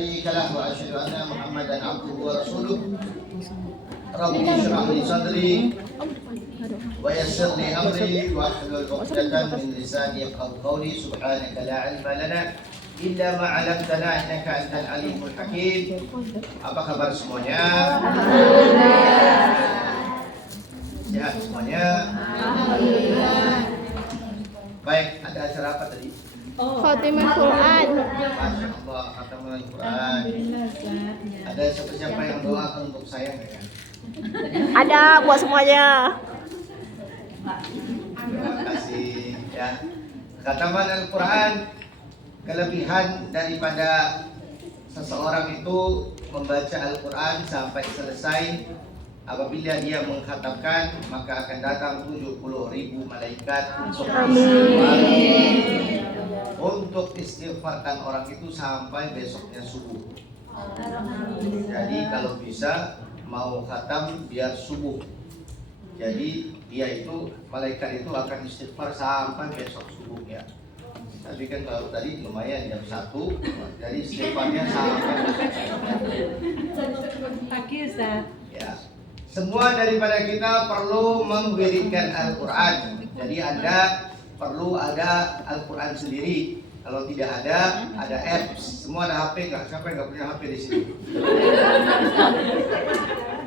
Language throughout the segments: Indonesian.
شريك له وأشهد أن محمدا عبده ورسوله رب اشرح لي صدري ويسر لي أمري واحلل عقدة من لساني يفقهوا قولي سبحانك لا علم لنا إلا ما علمتنا إنك أنت العليم الحكيم. Apa kabar semuanya? Sehat semuanya? Baik, ada acara apa tadi? Khotimul Quran. Masya Allah, Khotimul Quran. Ada siapa yang doakan untuk saya nggak ya? Ada buat semuanya. Terima kasih ya. Khataman Al-Quran, kelebihan daripada seseorang itu membaca Al-Quran sampai selesai. Apabila dia mengkhatamkan, maka akan datang 70.000 malaikat untuk istighfarkan orang itu sampai besoknya subuh. Jadi kalau bisa mau khatam biar subuh. Jadi dia itu, malaikat itu akan istighfar sampai besok subuh ya. Tapi kan kalau tadi lumayan jam 1, jadi istighfarnya sampai pagi Ustaz. ya. Semua daripada kita perlu memwiridkan Al-Quran. Jadi Anda perlu ada Al-Quran sendiri. Kalau tidak ada apps. Semua ada HP nggak? Siapa yang nggak punya HP di sini?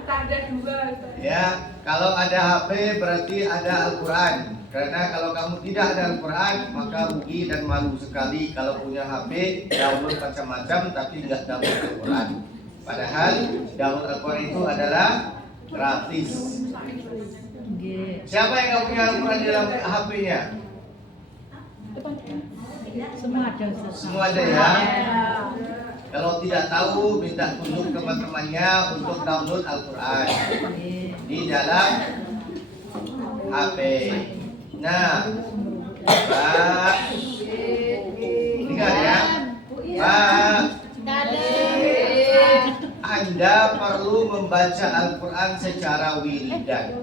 Tak ada dua. Ya, kalau ada HP berarti ada Al-Quran. Karena kalau kamu tidak ada Al-Quran, maka rugi dan malu sekali kalau punya HP, download macam-macam tapi nggak download Al-Quran. Padahal download Al-Quran itu adalah gratis. Siapa yang nggak punya Al-Quran di dalam HP-nya? Semua ada Ustaz. Semua ada ya. Kalau tidak tahu, minta tunjuk teman-temannya untuk download Al-Quran di dalam HP. Nah, Pak, dengar ya, Pak, Anda perlu membaca Al-Quran secara wiridan.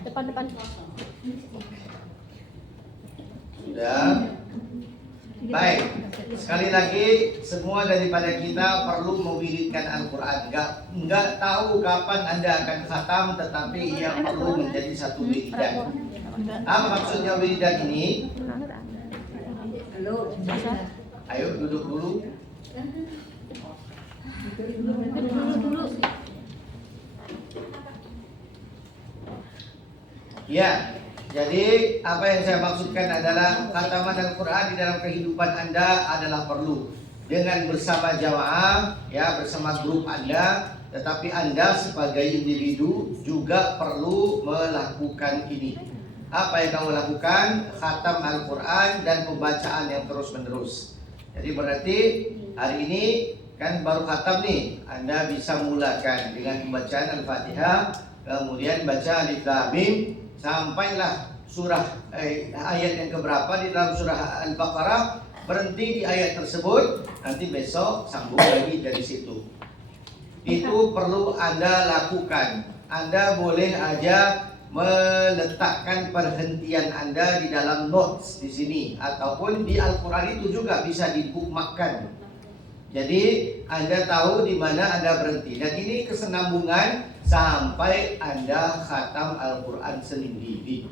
Depan. Sudah? Baik, sekali lagi semua daripada kita perlu mewiridkan Al-Quran. Enggak tahu kapan Anda akan khatam, tetapi ia perlu menjadi satu wiridan. Apa maksudnya wiridan ini? Ayo duduk dulu. Ya, jadi apa yang saya maksudkan adalah khataman Al-Quran di dalam kehidupan Anda adalah perlu. Dengan bersama jamaah, ya bersama grup Anda, tetapi Anda sebagai individu juga perlu melakukan ini. Apa yang kamu lakukan? Khatam Al-Quran dan pembacaan yang terus-menerus. Jadi berarti hari ini kan baru khatam nih, Anda bisa mulakan dengan pembacaan Al-Fatihah, kemudian baca Alif Lam Mim, sampailah surah ayat yang keberapa di dalam surah Al-Baqarah, berhenti di ayat tersebut, nanti besok sambung lagi dari situ. Itu perlu Anda lakukan. Anda boleh aja meletakkan perhentian Anda di dalam notes di sini ataupun di Al-Quran itu juga bisa dibookmarkkan. Jadi Anda tahu di mana Anda berhenti. Dan ini kesenambungan sampai Anda khatam Al-Quran sendiri.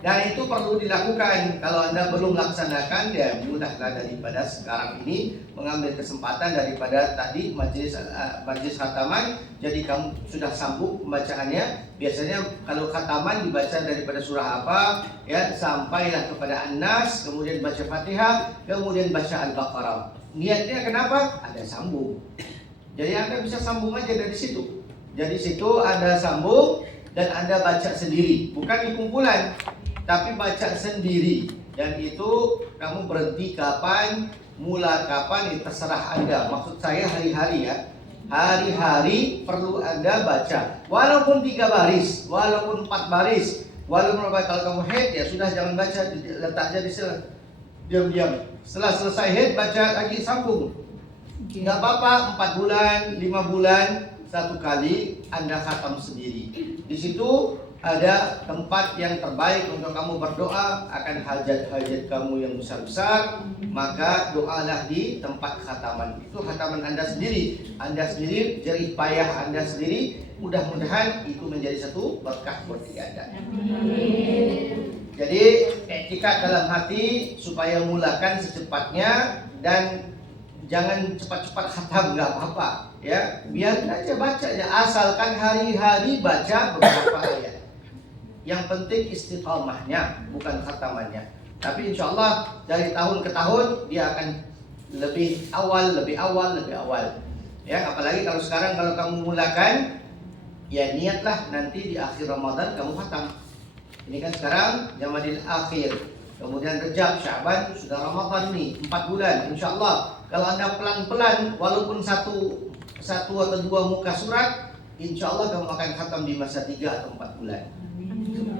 Dan itu perlu dilakukan. Kalau Anda belum laksanakan, ya mudahlah daripada sekarang ini mengambil kesempatan daripada tadi majelis khataman. Jadi kamu sudah sambung pembacaannya. Biasanya kalau khataman dibaca daripada surah apa, ya sampailah kepada An-Nas, kemudian baca Fatihah, kemudian baca Al-Baqarah. Niatnya kenapa? Ada sambung. Jadi Anda bisa sambung aja dari situ. Jadi situ Anda sambung dan Anda baca sendiri, bukan di kumpulan, tapi baca sendiri. Dan itu kamu berhenti kapan, mula kapan, itu terserah Anda. Maksud saya hari-hari ya. Hari-hari perlu Anda baca. Walaupun 3 baris, walaupun 4 baris, walaupun kalau kamu head ya sudah jangan baca, letak aja di sana. Diam-diam. Setelah selesai head baca lagi sambung. Enggak apa-apa 4 bulan, 5 bulan, 1 kali Anda khatam sendiri. Di situ ada tempat yang terbaik untuk kamu berdoa akan hajat-hajat kamu yang besar-besar, maka doalah di tempat khataman. Itu khataman Anda sendiri. Anda sendiri, jerih payah Anda sendiri. Mudah-mudahan itu menjadi satu berkah buat diri Anda. Jadi etika dalam hati supaya mulakan secepatnya dan jangan cepat-cepat khatam, nggak apa-apa ya, biar aja baca aja, asalkan hari-hari baca beberapa ayat. Yang penting istiqamahnya, bukan khatamannya. Tapi insya Allah dari tahun ke tahun dia akan lebih awal. Ya, apalagi kalau sekarang kalau kamu mulakan, ya niatlah nanti di akhir Ramadan kamu khatam. Ini kan sekarang Jamadil Akhir, kemudian Rejab, Syaban, sudah Ramadan nih, 4 bulan. Insya Allah kalau Anda pelan-pelan, walaupun satu atau dua muka surat, insya Allah kamu akan khatam di masa 3 atau 4 bulan.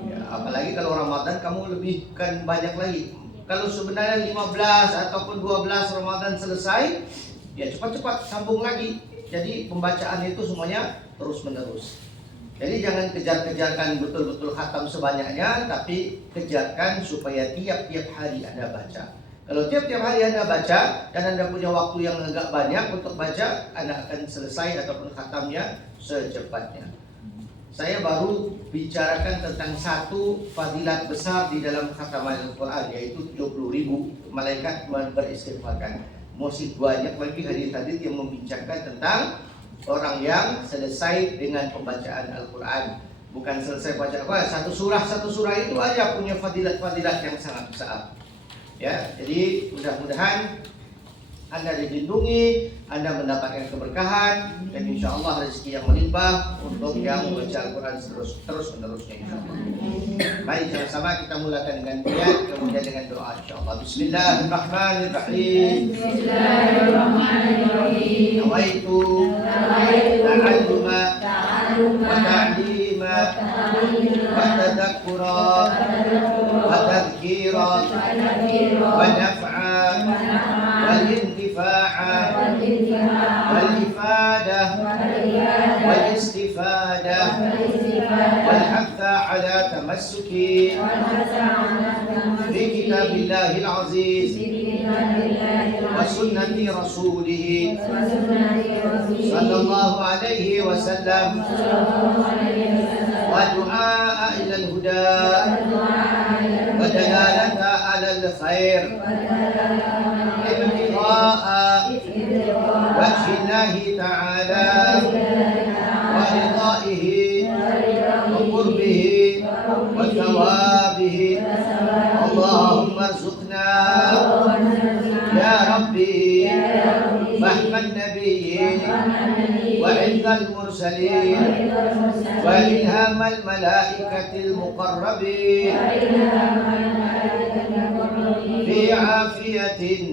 Ya, apalagi kalau Ramadan kamu lebihkan banyak lagi. Kalau sebenarnya 15 ataupun 12 Ramadan selesai, ya cepat-cepat sambung lagi. Jadi pembacaan itu semuanya terus-menerus. Jadi jangan kejar-kejarkan betul-betul khatam sebanyaknya, tapi kejarkan supaya tiap-tiap hari Anda baca. Kalau tiap-tiap hari Anda baca dan Anda punya waktu yang agak banyak untuk baca, Anda akan selesai ataupun khatamnya secepatnya. Saya baru bicarakan tentang satu fadilat besar di dalam khataman Al-Quran, yaitu 70.000 malaikat beristighfarkan. Masih banyak lagi hadis-hadis yang membincangkan tentang orang yang selesai dengan pembacaan Al-Quran. Bukan selesai baca apa, satu surah itu aja punya fadilat-fadilat yang sangat besar. Ya, jadi mudah-mudahan Anda dilindungi, Anda mendapatkan keberkahan, dan insya Allah rezeki yang melimpah untuk yang membaca Al-Quran terus menerusnya insya Allah. Baik, sama-sama kita mulakan dengan niat, kemudian dengan doa insya Allah. Bismillahirrahmanirrahim. Bismillahirrahmanirrahim. Nawaitu ta'alluma wa ta'lima wa tadakkura wa tadhkira wa naf'a wal intifa'a wal ifada wal istifada wal hatta ala tamassuki bi kitabillahi al-aziz wa sunnati rasulih sallallahu alaihi wasallam wa du'a ila al-huda wa dalalata ala al-khair ibtigha'a wajhi Allah ta'ala wa ridaihi wa qurbihi wa thawabihi. Allahumma arzuqna ya Rabbi fahman nabiyyin wa ilmal mursalin wa ilhamal malaikatil muqarrabin fi afiyatin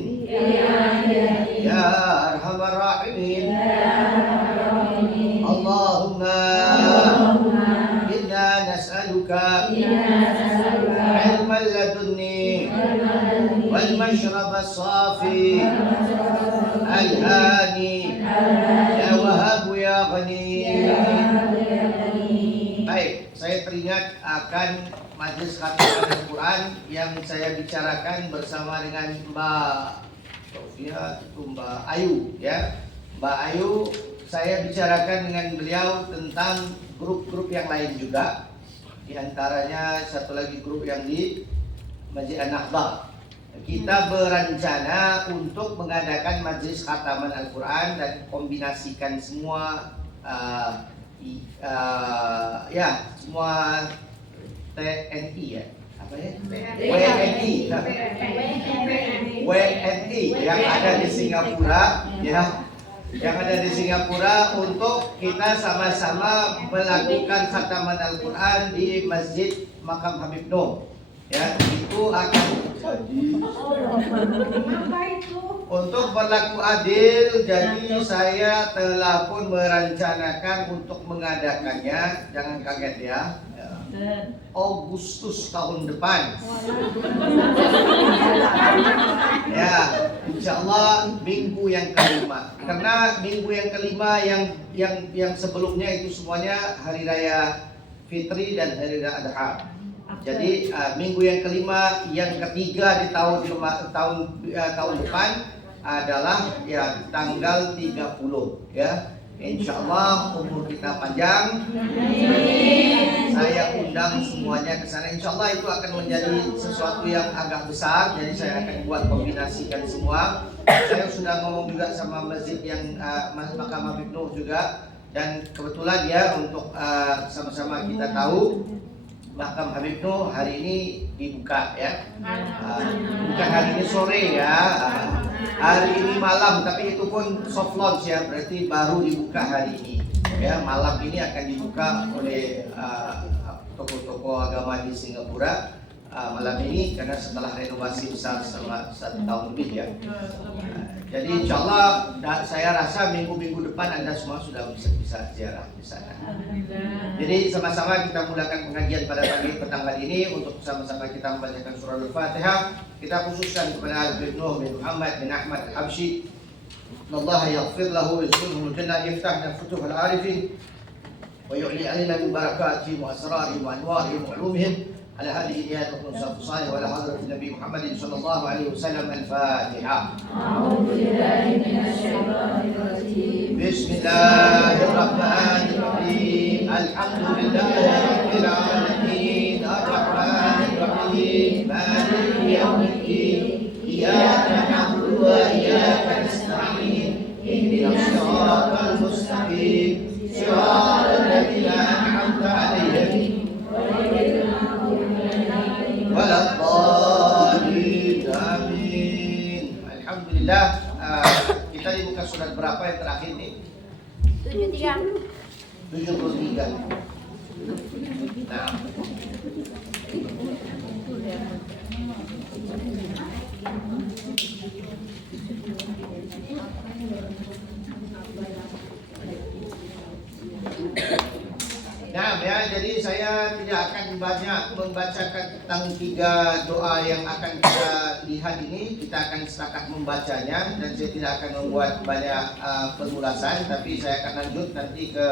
ya arhamar rahimin. Allahumma inna nas'aluka ilman ladunni wal mashrab as-safi al-hani ya wahhab ya ghani. Baik, saya teringat akan majelis khataman Al-Quran yang saya bicarakan bersama dengan Mbak Sofia, itu Mbak Ayu ya. Mbak Ayu, saya bicarakan dengan beliau tentang grup-grup yang lain juga. Di antaranya satu lagi grup yang di Masjid An-Nahdhah. Kita berencana untuk mengadakan majelis khataman Al-Quran dan kombinasikan semua semua TNI ya. Apa ya? WNI yang ada di Singapura ya. Yang ada di Singapura untuk kita sama-sama melakukan khataman Al-Quran di Masjid Makam Habib Noh. Ya, itu akan untuk berlaku adil. Jadi saya telah pun merencanakan untuk mengadakannya, jangan kaget ya, Agustus tahun depan. Ya, insya Allah minggu yang kelima. Karena minggu yang kelima yang sebelumnya itu semuanya hari raya Fitri dan Hari Raya Adha. Jadi minggu yang kelima, yang ketiga di tahun depan adalah ya tanggal 30 ya. Insyaallah umur kita panjang. Saya undang semuanya ke sana. Insyaallah itu akan menjadi sesuatu yang agak besar. Jadi saya akan buat kombinasikan semua. Saya sudah ngomong juga sama masjid yang Makam Habib Nuh juga. Dan kebetulan ya untuk sama-sama kita tahu Makam Habib Nuh hari ini dibuka ya. Bukan hari ini sore ya. Hari ini malam, tapi itu pun soft launch ya, berarti baru dibuka hari ini. Ya, malam ini akan dibuka oleh tokoh-tokoh agama di Singapura malam ini karena setelah renovasi besar selama 1 tahun lebih ya. Jadi insyaallah saya rasa minggu-minggu depan Anda semua sudah bisa ziarah di sana. Jadi sama-sama kita mulakan pengajian pada pagi petang hari ini untuk sama-sama kita membacakan surah Al-Fatihah. Kita khususkan kepada Al-Habib Nuh bin Muhammad bin Ahmad Al-Habsyi. Allah yaghfir lahu wa yaskunhu jannah yaftah futuh al-arifin wa yu'li alaina min barakatihim wa asrarihim wa anwarihim wa ulumihim على هذه النيات والصلاه الصالح وعلى حضره النبي محمد صلى الله عليه وسلم. الفاتحه. اعوذ بالله من الشيطان الرجيم. بسم الله الرحمن الرحيم. الحمد لله رب العالمين الرحمن الرحيم مالك يوم الدين اياك نعبد واياك نستعين اهدنا الصراط المستقيم صراط الذين انعمت عليهم Waladhdallin. Amin. Alhamdulillah. Kita di muka surat berapa yang terakhir nih? 73. Nah. Nah ya, jadi saya tidak akan banyak membacakan tentang 3 doa yang akan kita lihat ini. Kita akan setakat membacanya dan saya tidak akan membuat banyak penjelasan, tapi saya akan lanjut nanti ke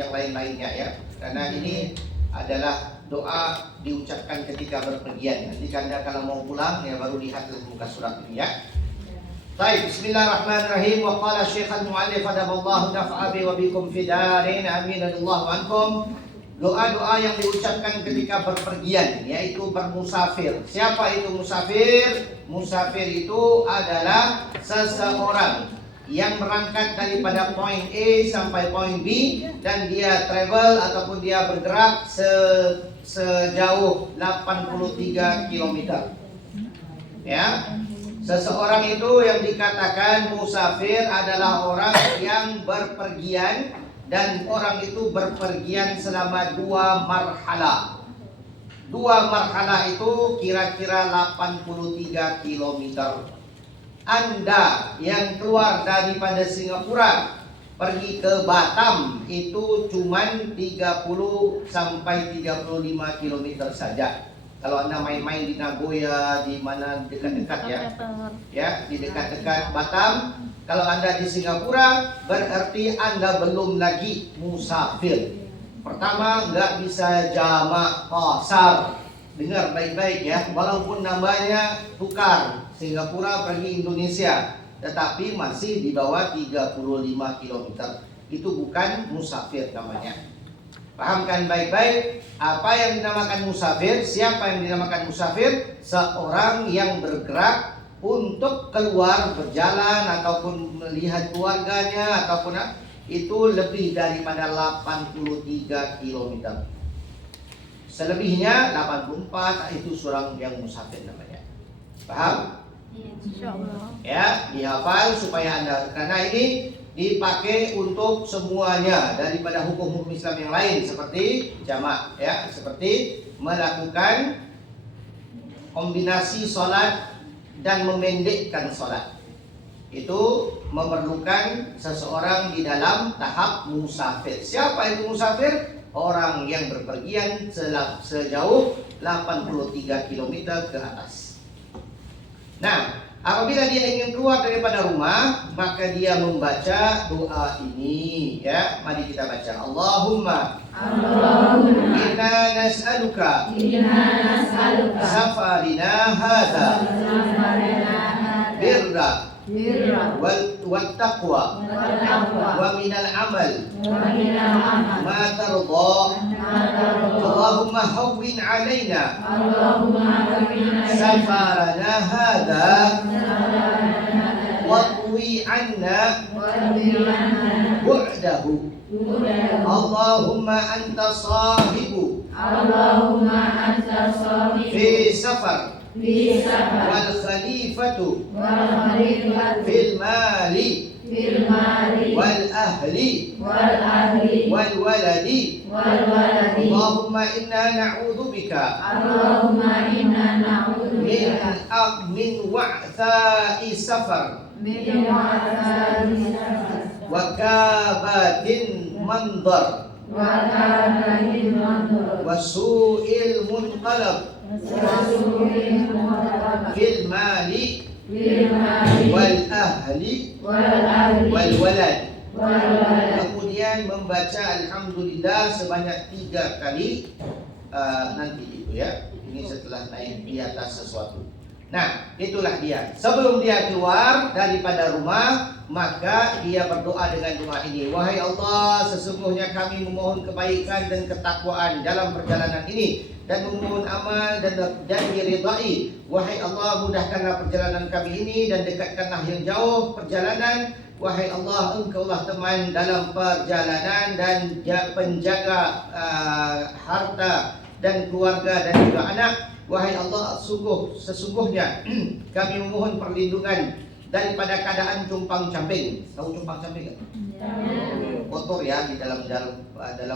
yang lain-lainnya ya. Karena ini adalah doa diucapkan ketika berpergian. Nanti Anda kalau mau pulang ya baru lihat muka surat ini ya. Baik, bismillahirrahmanirrahim. Wa qala Syekh al-Mu'allif adaballahu naf'a bi wa bikum fi darin. Amin Allahu ankum. Doa-doa yang diucapkan ketika berpergian, yaitu bermusafir. Siapa itu musafir? Musafir itu adalah seseorang yang berangkat daripada poin A sampai poin B dan dia travel ataupun dia bergerak sejauh 83 km. Ya. Seseorang itu yang dikatakan musafir adalah orang yang berpergian dan orang itu berpergian selama 2 marhala. 2 marhala itu kira-kira 83 km. Anda yang keluar daripada Singapura pergi ke Batam itu cuman 30 sampai 35 km saja. Kalau Anda main-main di Nagoya, di mana dekat-dekat ya, di dekat-dekat Batam. Kalau Anda di Singapura, berarti Anda belum lagi musafir. Pertama, nggak bisa jamak qasar. Dengar baik-baik ya, walaupun namanya tukar Singapura pergi Indonesia, tetapi masih di bawah 35 km. Itu bukan musafir namanya. Pahamkan baik-baik apa yang dinamakan musafir. Siapa yang dinamakan musafir? Seorang yang bergerak untuk keluar berjalan ataupun melihat keluarganya ataupun itu lebih daripada 83 km. Selebihnya 84 itu seorang yang musafir namanya. Paham? Insyaallah. Ya, dihafal supaya Anda, karena ini dipakai untuk semuanya daripada hukum-hukum Islam yang lain seperti jamak ya, seperti melakukan kombinasi sholat dan memendekkan sholat. Itu memerlukan seseorang di dalam tahap musafir. Siapa itu musafir? Orang yang berpergian sejauh 83 km ke atas. Nah, Apabila dia ingin keluar daripada rumah, maka dia membaca doa ini, ya. Mari kita baca. Allahumma inna nas'aluka safarina hadha birra wal taqwa wa minal amal ma tarda. Allahumma hawwin alaina safarana hadha watwi anna bu'dahu. Allahumma anta sahibu fi safar wal khalifatu fil mali wal ahli wal waladi. Allahumma inna na'udzu bika min wa'tha'i safar wa kabatin mandar wa su'il munqalab fil mali wal ahli wal walad. Kemudian membaca alhamdulillah sebanyak 3 kali nanti itu, ya. Ini setelah naik di atas sesuatu. Nah, itulah dia. Sebelum dia keluar daripada rumah, maka dia berdoa dengan doa ini. Wahai Allah, sesungguhnya kami memohon kebaikan dan ketakwaan dalam perjalanan ini dan memohon amal dan diridai. Wahai Allah, mudahkanlah perjalanan kami ini dan dekatkanlah yang jauh perjalanan. Wahai Allah, Engkaulah teman dalam perjalanan dan penjaga harta dan keluarga dan juga anak. Wahai Allah, sesungguhnya kami memohon perlindungan daripada keadaan cumpang camping. Tahu cumpang camping kan? Kotor, ya, di dalam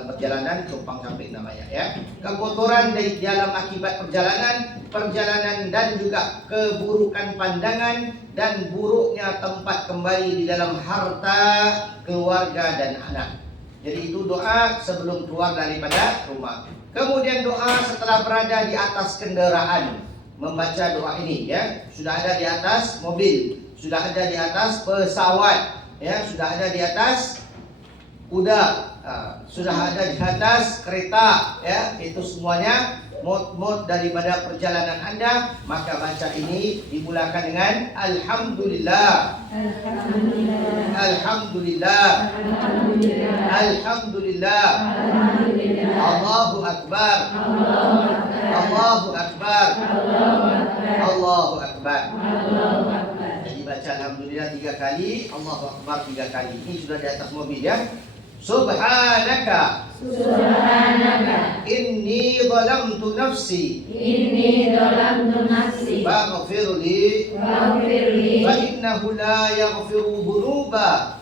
perjalanan, cumpang camping namanya, ya. Kekotoran dari dalam akibat perjalanan dan juga keburukan pandangan dan buruknya tempat kembali di dalam harta, keluarga dan anak. Jadi itu doa sebelum keluar daripada rumah. Kemudian doa setelah berada di atas kendaraan, membaca doa ini, ya. Sudah ada di atas mobil, sudah ada di atas pesawat, ya, sudah ada di atas kuda, sudah ada di atas kereta, ya. Itu semuanya mod daripada perjalanan Anda. Maka baca ini dimulakan dengan Alhamdulillah, Alhamdulillah, Alhamdulillah, Allahu Akbar, Allahu Akbar, Allahu Akbar. Jadi baca Alhamdulillah 3 kali, Allahu Akbar 3 kali. Ini sudah di atas mobil, ya. Subhanaka inni zalamtu nafsi faghfirli fa innahu la yaghfiru dhunuba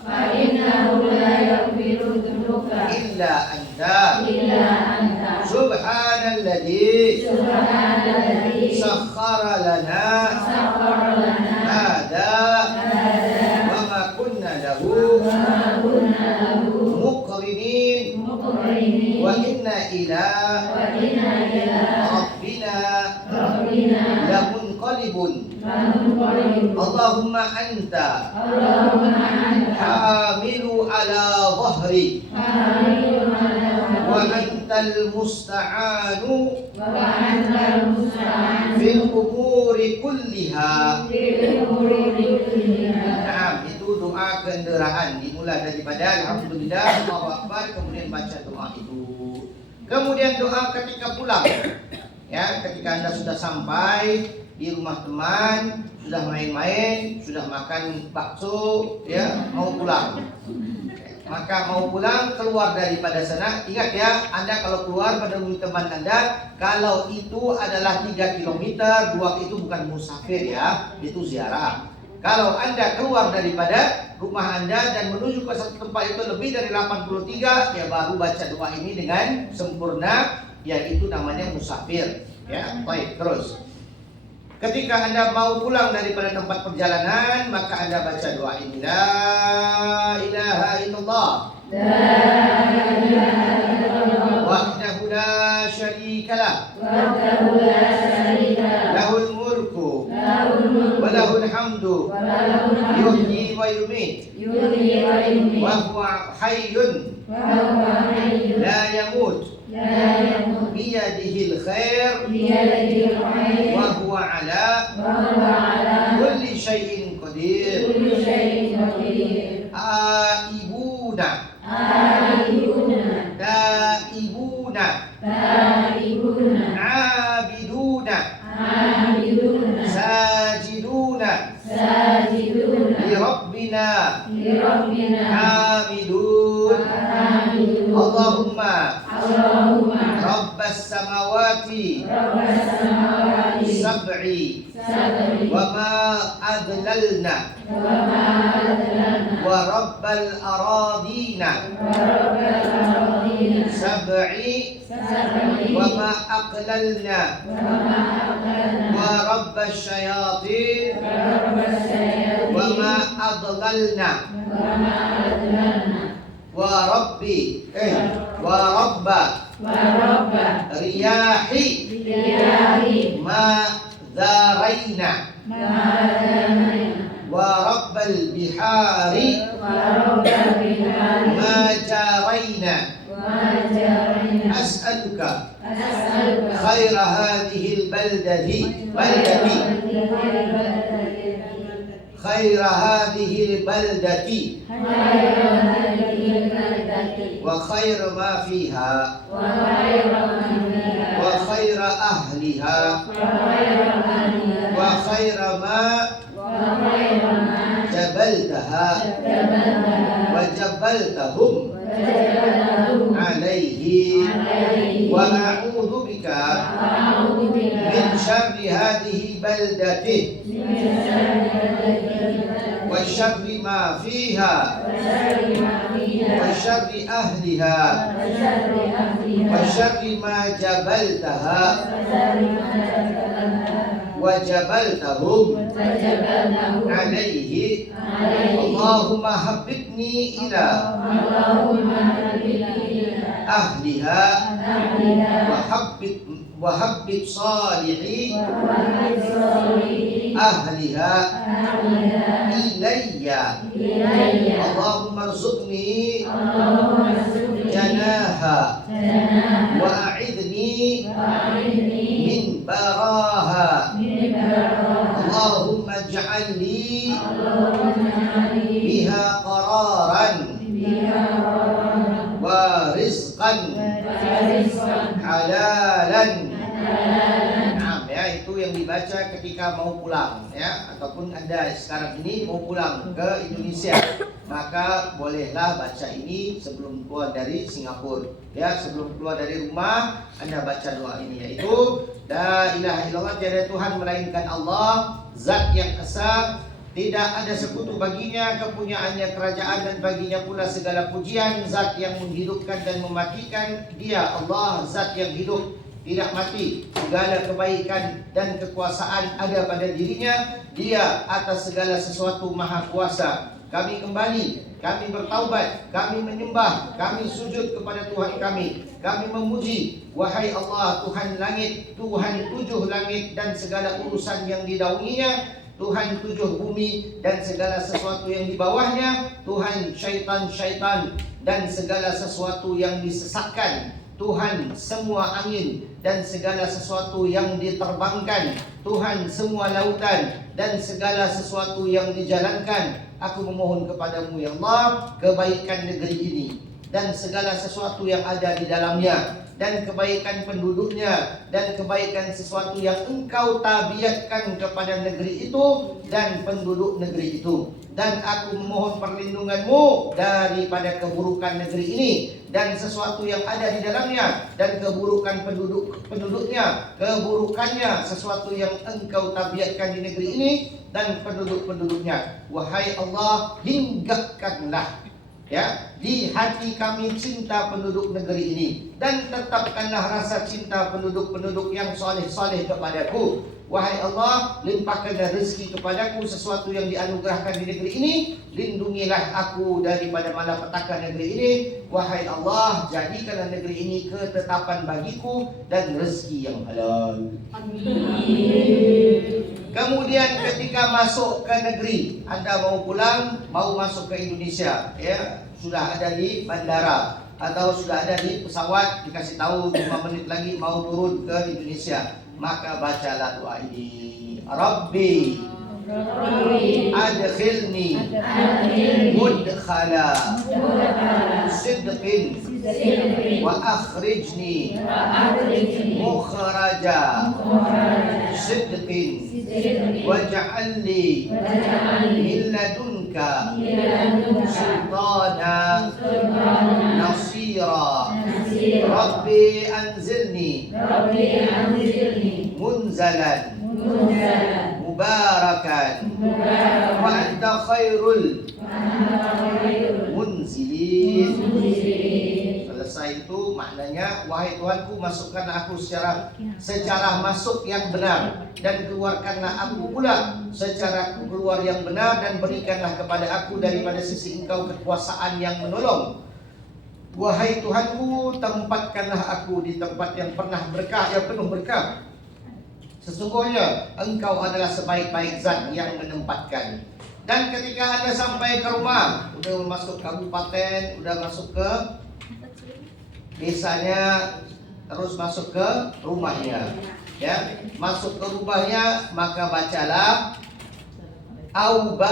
illa anta subhanalladzi sakhkhara lana hada wa ma kunna lahu muqrinin wa inna ila rabbina lamunqalibun. Allahumma anta hamilu ala dhahri wa antal musta'anu fil umuri kulliha. Nah, itu doa kendaraan dimulai daripada Alhamdulillah, Allahu Akbar, kemudian baca doa itu. Kemudian doa ketika pulang, ya, ketika Anda sudah sampai di rumah teman, sudah main-main, sudah makan bakso, ya, mau pulang. Maka mau pulang, keluar daripada sana, ingat, ya, Anda kalau keluar menemui teman Anda, kalau itu adalah 3 kilometer, 2 itu bukan musafir, ya, itu ziarah. Kalau Anda keluar daripada rumah Anda dan menuju ke satu tempat itu lebih dari 83, ya baru baca doa ini dengan sempurna, yaitu namanya musafir, ya. Baik, terus. Ketika Anda mau pulang daripada tempat perjalanan, maka Anda baca doa ini. La ilaha illallah. Wahdahu la syarika lah. Lahul mulku wa lahul hamdu hamdu yuhyi wa yumiit wa huwa hayyun la yamut biyadihil khair wa huwa ala kulli syai'in qadir. Aibuna taibuna abiduna sajiduna li rabbina hamidun. Allahumma rabbas samawati sab'i wa ma adlalna wa rabbal aradina sab'i wa ma aqlalna wa rabbas syayatin wa ma adlalna wa rabbi wa rabba riyahi ma dharaina wa rabbal bihari ma jaraina. As'aluka khaira hadhihi al-baldati khaira hadhihi al-baldati wa khaira ma fiha wa khaira ahliha wa khaira ma jabaltaha wa jabaltahum alaihi wa a'udzu bika min syarri hadhihi baldati wa syarri ma fiha wa syarri ahliha wa syarri ma jabaltaha wa jabaltahum alaihi. Allahumma habibni ila ahliha wa habib salihi ahliha ilayya. Allahumma arzuqni janaha wa a'idni min baraha. Allahumma ij'alni biha qararan wa rizqan halalan. Nah, ya, itu yang dibaca ketika mau pulang ya, ataupun Anda sekarang ini mau pulang ke Indonesia, maka bolehlah baca ini sebelum keluar dari Singapura. Ya, sebelum keluar dari rumah Anda baca doa ini, yaitu la ilaha illallah, tiada Tuhan melainkan Allah, zat yang esa, tidak ada sekutu baginya, kepunyaannya kerajaan dan baginya pula segala pujian. Zat yang menghidupkan dan mematikan, Dia Allah, zat yang hidup tidak mati. Segala kebaikan dan kekuasaan ada pada dirinya. Dia atas segala sesuatu maha kuasa. Kami kembali, kami bertaubat, kami menyembah, kami sujud kepada Tuhan kami. Kami memuji, wahai Allah, Tuhan langit, Tuhan 7 langit dan segala urusan yang didaunginya, Tuhan 7 bumi dan segala sesuatu yang di bawahnya, Tuhan syaitan-syaitan dan segala sesuatu yang disesatkan, Tuhan semua angin dan segala sesuatu yang diterbangkan, Tuhan semua lautan dan segala sesuatu yang dijalankan. Aku memohon kepadamu ya Allah, kebaikan negeri ini dan segala sesuatu yang ada di dalamnya, dan kebaikan penduduknya, dan kebaikan sesuatu yang engkau tabiatkan kepada negeri itu dan penduduk negeri itu. Dan aku memohon perlindunganmu daripada keburukan negeri ini dan sesuatu yang ada di dalamnya, dan keburukan penduduknya, keburukannya, sesuatu yang engkau tabiatkan di negeri ini dan penduduk-penduduknya. Wahai Allah, hinggakanlah ya di hati kami cinta penduduk negeri ini, dan tetapkanlah rasa cinta penduduk-penduduk yang soleh-soleh kepadaku. Wahai Allah, limpahkanlah rezeki kepadaku sesuatu yang dianugerahkan di negeri ini. Lindungilah aku daripada malapetaka negeri ini. Wahai Allah, jadikanlah negeri ini ketetapan bagiku dan rezeki yang halal. Amin. Kemudian ketika masuk ke negeri, Anda mau pulang, mau masuk ke Indonesia, ya, sudah ada di bandara atau sudah ada di pesawat, dikasih tahu 5 menit lagi mau turun ke Indonesia, maka bacalah doa ini. Rabbi adkhilni mudkhala sidqin wa akhrijni mukhraja sidqin waj'alni min ladunka sultana nasira Rabbi anzilni munzalan mubarakan wa anta khairul munzilin. Selesai itu maknanya, wahai Tuhanku, masukkan aku secara masuk yang benar, dan keluarkanlah aku pula secara keluar yang benar, dan berikanlah kepada aku daripada sisi Engkau kekuasaan yang menolong. Wahai Tuhanku, tempatkanlah aku di tempat yang pernah berkah, yang penuh berkah. Sesungguhnya Engkau adalah sebaik-baik zat yang menempatkan. Dan ketika Anda sampai ke rumah, udah masuk kabupaten, udah masuk ke desanya, terus masuk ke rumahnya, ya, masuk ke rumahnya, maka bacalah auban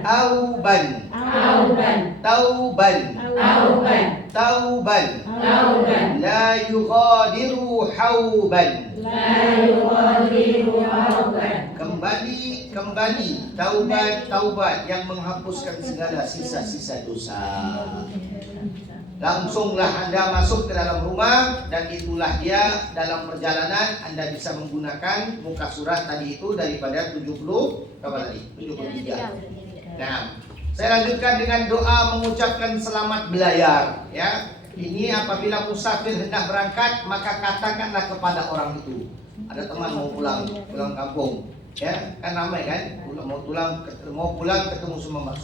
tauban la yughadiru hauban. Kembali taubat yang menghapuskan segala sisa-sisa dosa. Langsunglah Anda masuk ke dalam rumah, dan itulah dia dalam perjalanan Anda bisa menggunakan muka surat tadi itu daripada 73. Nah, saya lanjutkan dengan doa mengucapkan selamat belayar, ya. Ini apabila musafir hendak berangkat, maka katakanlah kepada orang itu. Ada teman mau pulang kampung, ya, kan ramai kan, mau pulang ketemu sama Mbak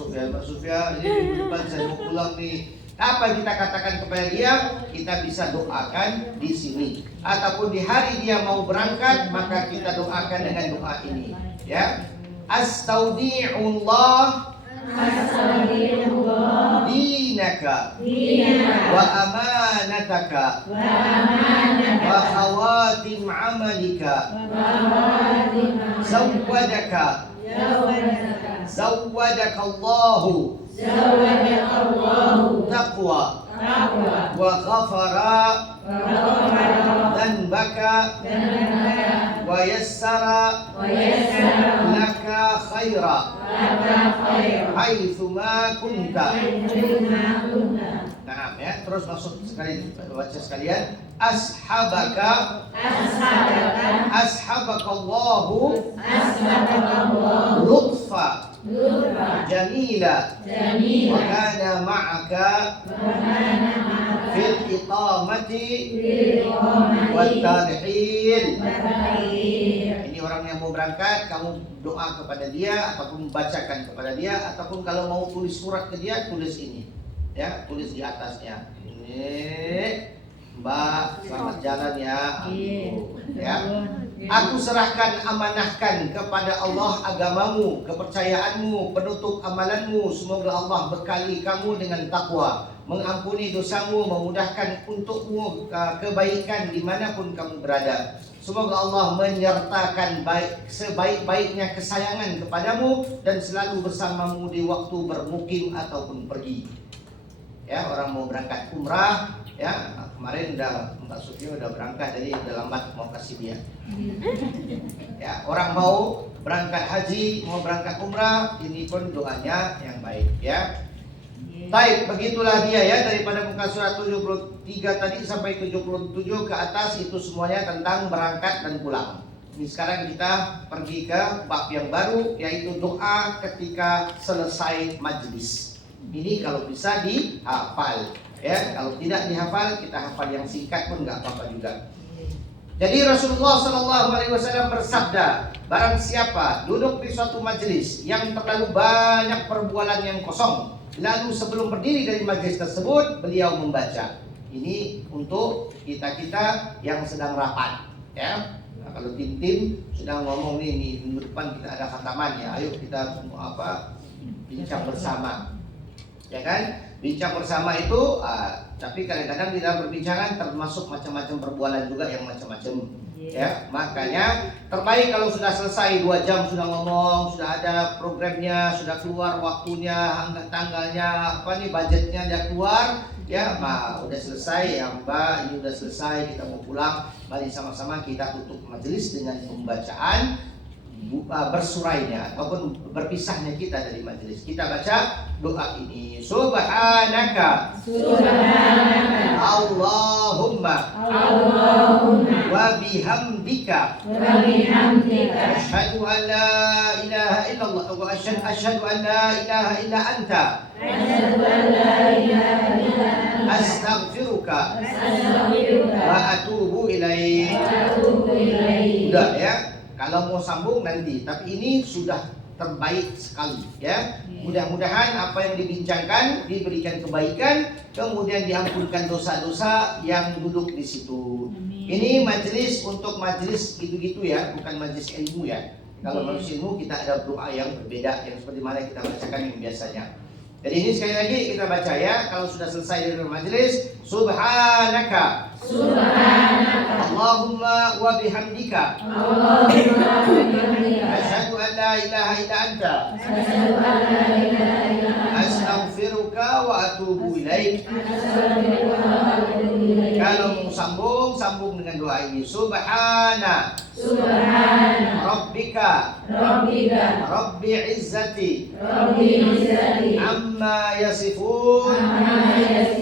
Sofia, ini minggu depan saya mau pulang nih. Apa yang kita katakan kepada dia? Kita bisa doakan di sini. Ataupun di hari dia mau berangkat, maka kita doakan dengan doa ini, ya. Astaudi'ullah dinaka wa amanataka wa khawatim amalika zawwadaka Allahu taqwa wa ghafara dhanbaka wa yassara laka khaira haitsuma kunta. Nah, ya, terus masuk sekali, baca sekalian. Ashabaka Allahu lutfa jamila wa kana ma'aka fil iqamati wat tarhil. Ini orang yang mau berangkat, kamu doa kepada dia ataupun bacakan kepada dia, ataupun kalau mau tulis surat ke dia, tulis ini, ya, tulis di atasnya. Ini Mbak, selamat jalan ya. Ya. Aku serahkan, amanahkan kepada Allah agamamu, kepercayaanmu, penutup amalanmu. Semoga Allah bekali kamu dengan takwa, mengampuni dosamu, memudahkan untukmu kebaikan dimanapun kamu berada. Semoga Allah menyertakan sebaik-baiknya kesayangan kepadamu dan selalu bersamamu di waktu bermukim ataupun pergi. Ya, orang mau berangkat umrah, ya, kemarin Mbak Sofia udah berangkat, jadi udah lambat mau kasih dia. Ya, orang mau berangkat haji, mau berangkat umrah, ini pun doanya yang baik, ya. Baik, begitulah dia, ya, daripada muka surat 73 tadi sampai 77 ke atas, itu semuanya tentang berangkat dan pulang. Ini sekarang kita pergi ke bab yang baru, yaitu doa ketika selesai majlis. Ini kalau bisa dihafal, ya. Kalau tidak dihafal, kita hafal yang singkat pun nggak apa-apa juga. Jadi Rasulullah SAW bersabda, barang siapa duduk di suatu majelis yang terlalu banyak perbualan yang kosong, lalu sebelum berdiri dari majelis tersebut, beliau membaca. Ini untuk kita yang sedang rapat, ya. Nah, kalau tim sudah ngomong nih minggu depan kita ada khataman ya, ayo kita bincang bersama, ya kan? Bincang bersama itu, tapi kadang-kadang di dalam perbincangan termasuk macam-macam perbualan juga yang macam-macam. Ya, makanya terbaik kalau sudah selesai 2 jam sudah ngomong, sudah ada programnya, sudah keluar waktunya, tanggalnya, budgetnya udah keluar, ya, udah selesai ya Mbak, ini udah selesai, kita mau pulang, mari sama-sama kita tutup majelis dengan pembacaan bersurainya ataupun berpisahnya kita dari majelis. Kita baca doa ini. Subhanaka Allahumma wa bihamdika asyhadu an la ilaha illallah wa asyhadu an la ilaha illa anta astaghfiruka wa atubu ilaik. Udah ya. Kalau mau sambung nanti, tapi ini sudah terbaik sekali ya. Mudah-mudahan apa yang dibincangkan diberikan kebaikan, kemudian diampunkan dosa-dosa yang duduk di situ. Ini majelis untuk majelis gitu-gitu ya, bukan majelis ilmu ya. Kalau majelis ilmu kita ada doa yang berbeda yang seperti mana kita bacakan yang biasanya. Jadi ini sekali lagi kita baca ya. Kalau sudah selesai dari majelis, Subhanaka Allahumma wa bihamdika asyhadu an la ilaha illa anta astaghfiruka wa atubu ilaik. Kalau mau sambung dengan doa ini. Subhana Rabbika Rabbi izzati amma yasifun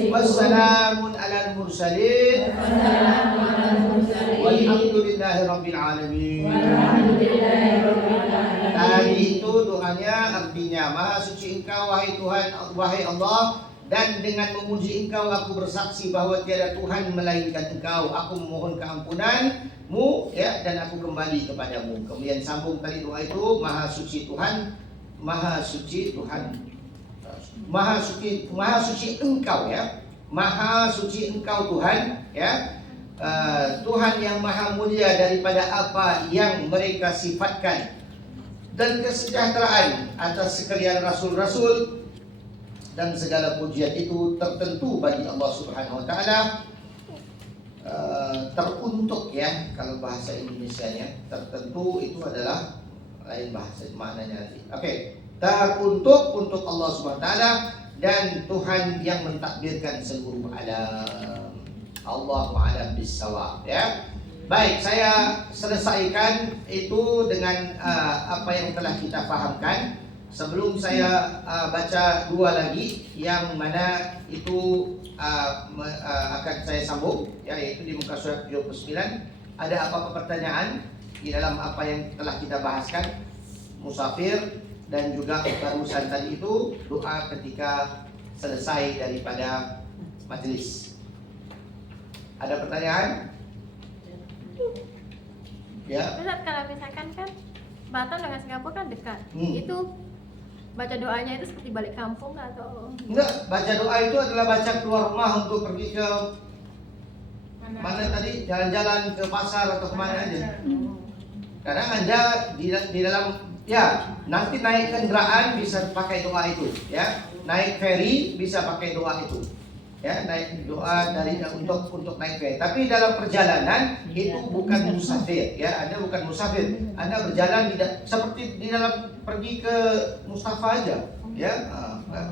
wassalamun alal mursalin walhamdulillahi rabbil alamin. Tadi itu doanya artinya, Maha suci Engkau wahai Tuhan, wahai Allah, dan dengan memuji Engkau aku bersaksi bahwa tiada Tuhan melainkan Engkau. Aku memohon keampunan-Mu ya, dan aku kembali kepadamu. Kemudian sambung tadi doa itu, Maha suci Tuhan, Maha suci Tuhan, Maha suci Engkau ya, Maha suci Engkau Tuhan ya, Tuhan yang maha mulia daripada apa yang mereka sifatkan, dan kesejahteraan atas sekalian rasul-rasul, dan segala pujian itu tertentu bagi Allah Subhanahu wa taala. Teruntuk ya, kalau bahasa Indonesianya tertentu itu adalah lain bahasa maknanya nanti. Oke. Teruntuk untuk Allah Subhanahu wa taala dan Tuhan yang mentakdirkan seluruh alam. Allahu a'lam bissawab ya. Baik, saya selesaikan itu dengan apa yang telah kita fahamkan. Sebelum saya baca dua lagi yang mana itu akan saya sambung ya, yaitu di muka surat 79. Ada apa-apa pertanyaan di dalam apa yang telah kita bahaskan, musafir dan juga barusan tadi itu doa ketika selesai daripada majelis. Ada pertanyaan? Ya. Ustaz, kalau misalkan kan Batam dengan Singapura kan dekat, itu baca doanya itu seperti balik kampung atau? Enggak, baca doa itu adalah baca keluar rumah untuk pergi ke mana tadi, jalan-jalan ke pasar atau kemana aja. Kadang Anda di dalam ya, nanti naik kendaraan bisa pakai doa itu ya, naik ferry bisa pakai doa itu ya, naik doa dari untuk naik ferry. Tapi dalam perjalanan itu bukan musafir ya, Anda bukan musafir, Anda berjalan seperti di dalam pergi ke Mustafa aja ya,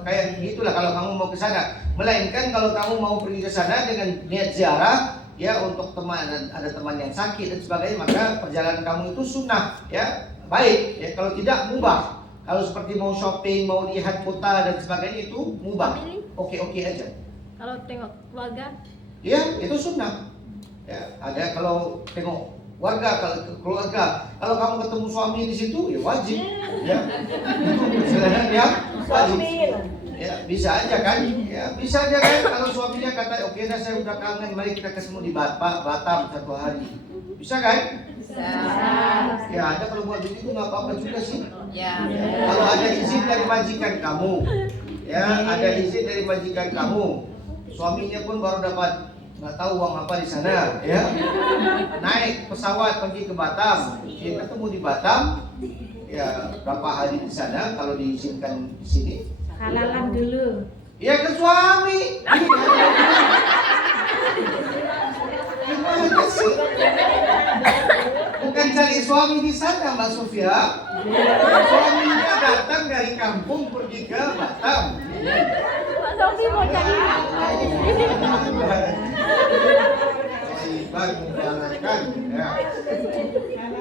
kayak gitulah kalau kamu mau ke sana. Melainkan kalau kamu mau pergi ke sana dengan niat ziarah ya, untuk teman, ada teman yang sakit dan sebagainya, maka perjalanan kamu itu sunnah ya, baik ya. Kalau tidak mubah. Kalau seperti mau shopping, mau lihat kota dan sebagainya itu mubah, oke aja. Kalau tengok keluarga? Ya, itu sunnah. Ya, ada kalau tengok warga, kalau keluarga, kalau kamu ketemu suami di situ ya wajib. Ya, itu perjalanan yang wajib. Ya, bisa aja kan? Ya, bisa aja kan? Kalau suaminya kata, oke dah saya udah kangen, mari kita ketemu di Batam satu hari. Bisa kan? Bisa. Ya, ada kalau buat begitu nggak apa-apa juga sih. Ya. Kalau ada izin dari majikan kamu, ya ada izin dari majikan kamu, suaminya pun baru dapat nggak tahu uang apa di sana, ya. Naik pesawat pergi ke Batam, ya, ketemu di Batam, ya berapa hari di sana kalau diizinkan di sini. Halalan dulu. Ya ke suami. Gimana sih? Bukan cari suami di sana, Mbak Sofia. Suaminya datang dari kampung pergi ke Batam. Pak Sofi mau cari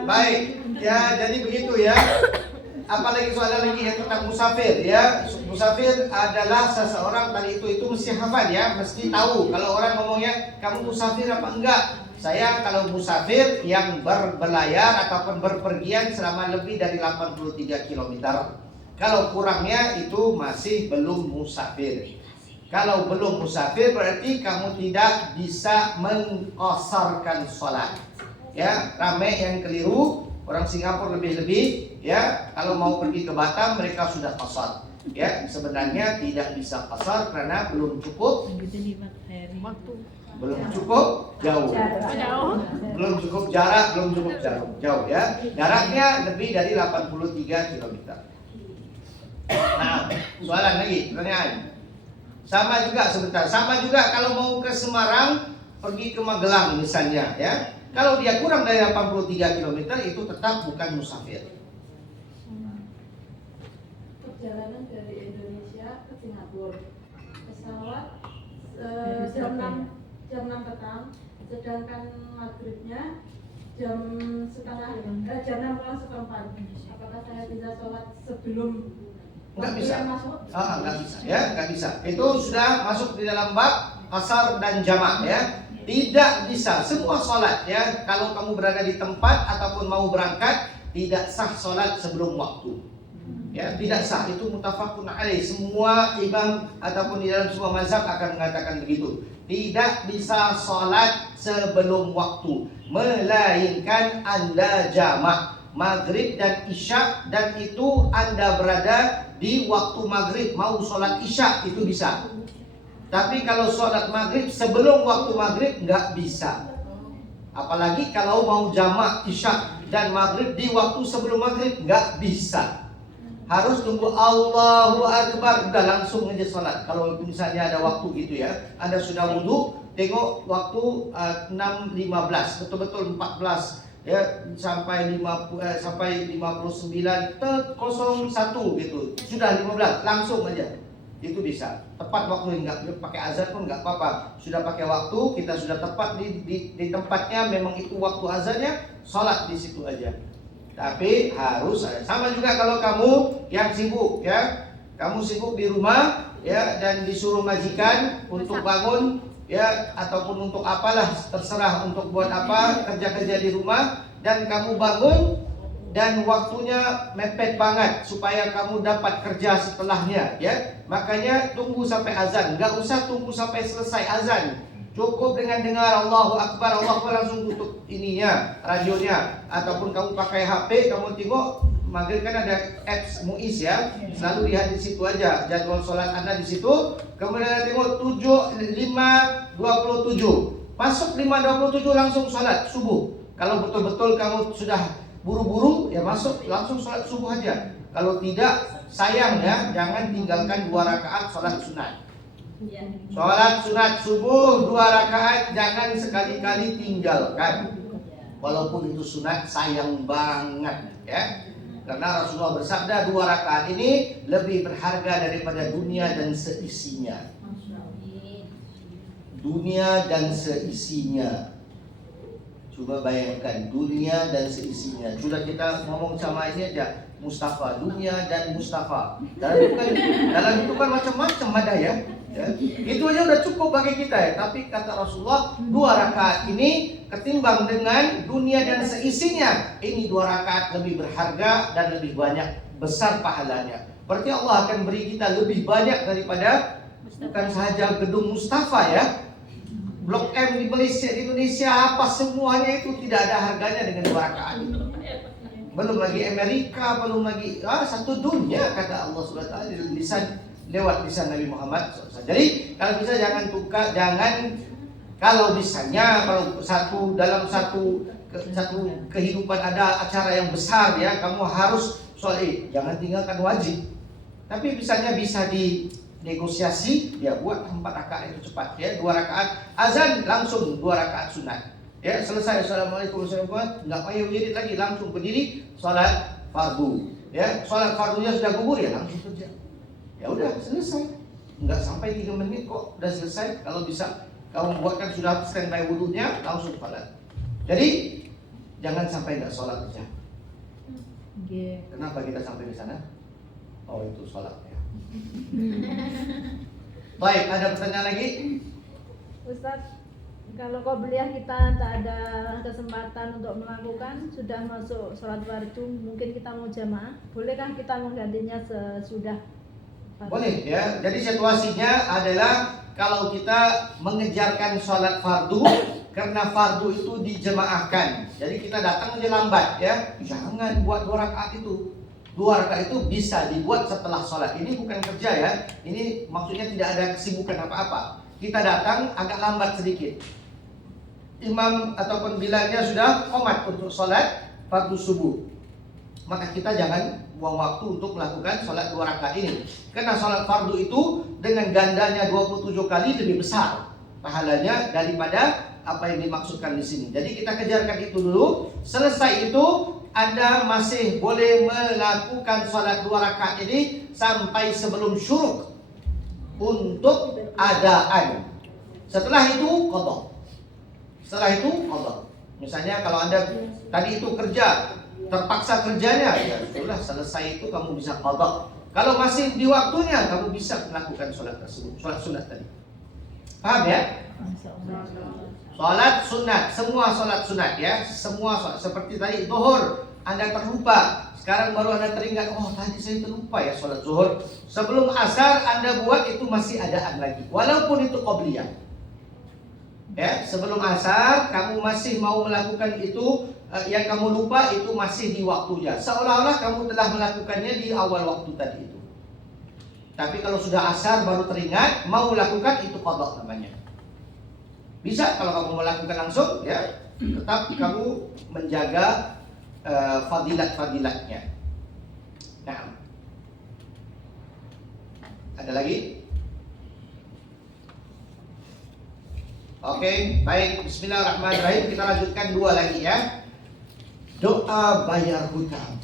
Baik, ya jadi begitu ya. Apalagi soalan lagi yang tentang musafir ya. Musafir adalah seseorang tadi itu mesti hafal ya, mesti tahu. Kalau orang ngomongnya kamu musafir apa enggak? Saya kalau musafir yang berbelayar ataupun berpergian selama lebih dari 83 km. Kalau kurangnya itu masih belum musafir. Kalau belum musafir berarti kamu tidak bisa mengqasarkan sholat. Ya, ramai yang keliru. Orang Singapura lebih-lebih ya, kalau mau pergi ke Batam mereka sudah qasar. Ya, sebenarnya tidak bisa qasar karena belum cukup waktu. belum cukup jauh. Jauh. Belum cukup jarak, belum cukup jauh ya. Jaraknya lebih dari 83 km. Nah, soalan lagi, pertanyaan. Sama juga sebentar. Sama juga kalau mau ke Semarang, pergi ke Magelang misalnya ya. Kalau dia kurang dari 83 km itu tetap bukan musafir. Perjalanan dari Indonesia ke Singapura, pesawat jam 6 petang, sedangkan maghribnya jam 6:04. Apakah saya bisa sholat sebelum Nggak bisa. yang masuk? Nggak bisa ya, nggak bisa. Itu sudah masuk di dalam bab qasar dan jamak ya. Tidak bisa semua sholat ya. Kalau kamu berada di tempat ataupun mau berangkat, tidak sah sholat sebelum waktu. Ya, tidak sah. Itu muttafaqun alaih. Semua imam ataupun di dalam semua mazhab akan mengatakan begitu. Tidak bisa sholat sebelum waktu, melainkan Anda jamak maghrib dan isya, dan itu Anda berada di waktu maghrib mau sholat isya itu bisa. Tapi kalau sholat maghrib sebelum waktu maghrib nggak bisa. Apalagi kalau mau jamak isya dan maghrib di waktu sebelum maghrib nggak bisa. Harus tunggu Allahu Akbar udah langsung aja sholat. Kalau misalnya ada waktu gitu ya, Anda sudah wudhu, tengok waktu 6.15, betul-betul 14 ya sampai 59:01 gitu. Sudah 15 langsung aja. Itu bisa tepat waktu, nggak pakai azan pun nggak apa-apa. Sudah pakai waktu, kita sudah tepat di tempatnya, memang itu waktu azannya, sholat di situ aja. Tapi harus ada. Sama juga kalau kamu yang sibuk ya, kamu sibuk di rumah ya dan disuruh majikan untuk bangun ya ataupun untuk apalah, terserah untuk buat apa, kerja-kerja di rumah, dan kamu bangun dan waktunya mepet banget supaya kamu dapat kerja setelahnya ya. Makanya tunggu sampai azan, nggak usah tunggu sampai selesai azan. Cukup dengan dengar Allahu Akbar, Allahu Akbar langsung tutup ininya, radionya, ataupun kamu pakai HP, kamu tengok maghrib kan ada apps Muiz ya, selalu lihat di situ aja jadwal sholat Anda di situ. Kemudian Anda tengok 5:27, masuk 5:27 langsung sholat subuh. Kalau betul-betul kamu sudah buru-buru ya masuk langsung sholat subuh aja. Kalau tidak sayang ya, jangan tinggalkan 2 rakaat sholat sunat. Sholat sunat subuh 2 rakaat jangan sekali-kali tinggalkan. Walaupun itu sunat, sayang banget ya. Karena Rasulullah bersabda 2 rakaat ini lebih berharga daripada dunia dan seisinya. Dunia dan seisinya. Coba bayangkan dunia dan seisinya. Sudah kita ngomong sama ini aja, Mustafa, dunia dan Mustafa. Dalam itu kan macam-macam ada ya. Ya, itu aja udah cukup bagi kita ya. Tapi kata Rasulullah 2 rakaat ini ketimbang dengan dunia dan seisinya, ini 2 rakaat lebih berharga dan lebih banyak besar pahalanya. Berarti Allah akan beri kita lebih banyak daripada bukan saja gedung Mustafa ya, Blok M di Malaysia, di Indonesia, apa semuanya itu tidak ada harganya dengan 2 rakaat itu. Belum lagi Amerika, belum lagi satu dunia kata Allah Subhanahu wa taala lewat lisan Nabi Muhammad SAW. Jadi kalau bisa jangan Kalau misalnya dalam satu kehidupan ada acara yang besar ya, kamu harus sholat, jangan tinggalkan wajib. Tapi misalnya bisa dinegosiasi, ya buat 4 rakaat itu cepat ya, 2 rakaat azan langsung 2 rakaat sunat. Ya, selesai assalamualaikum warahmatullahi wabarakatuh, enggak payah wirid lagi, langsung berdiri sholat fardu. Ya, sholat fardunya sudah gugur ya langsung kerja. Ya udah selesai. Enggak sampai 3 menit kok udah selesai. Kalau bisa kamu buatkan sudah standby wudunya langsung sholat. Jadi jangan sampai enggak sholat aja. Kenapa kita sampai di sana? Oh itu sholat ya. Baik, ada pertanyaan lagi? Ustaz, kalau qobliyah kita tak ada kesempatan untuk melakukan, sudah masuk sholat fardu, mungkin kita mau jamaah, bolehkah kita menggantinya sesudah fardu? Boleh ya. Jadi situasinya adalah kalau kita mengejarkan sholat fardu karena fardu itu dijemaahkan, jadi kita datang aja lambat ya, jangan buat 2 rakaat itu. 2 rakaat itu bisa dibuat setelah sholat. Ini bukan kerja ya, ini maksudnya tidak ada kesibukan apa-apa. Kita datang agak lambat sedikit, imam ataupun bilalnya sudah qomat untuk sholat fardu subuh, maka kita jangan buang waktu untuk melakukan sholat 2 rakaat ini. Karena sholat fardu itu dengan gandanya 27 kali lebih besar pahalanya daripada apa yang dimaksudkan di sini. Jadi kita kejarkan itu dulu. Selesai itu Anda masih boleh melakukan sholat 2 rakaat ini sampai sebelum syuruk untuk adaan. Setelah itu qadha. Misalnya kalau Anda tadi itu kerja, terpaksa kerjanya, ya sudah selesai itu kamu bisa qadha. Kalau masih di waktunya, kamu bisa melakukan sholat tersebut, sholat sunat tadi. Paham ya? Sholat sunat, semua sholat sunat ya, semua sholat. Seperti tadi zuhur, Anda terlupa, sekarang baru Anda teringat, oh tadi saya terlupa ya sholat zuhur. Sebelum asar Anda buat itu masih adaan lagi, walaupun itu qobliyah. Ya, sebelum asar kamu masih mau melakukan itu, yang kamu lupa itu masih di waktunya. Seolah-olah kamu telah melakukannya di awal waktu tadi itu. Tapi kalau sudah asar baru teringat mau lakukan, itu qadha namanya. Bisa kalau kamu melakukan langsung ya, tetap kamu menjaga fadilat-fadilatnya. Nah, ada lagi? Oke, baik. Bismillahirrahmanirrahim. Kita lanjutkan 2 lagi ya. Doa bayar hutang.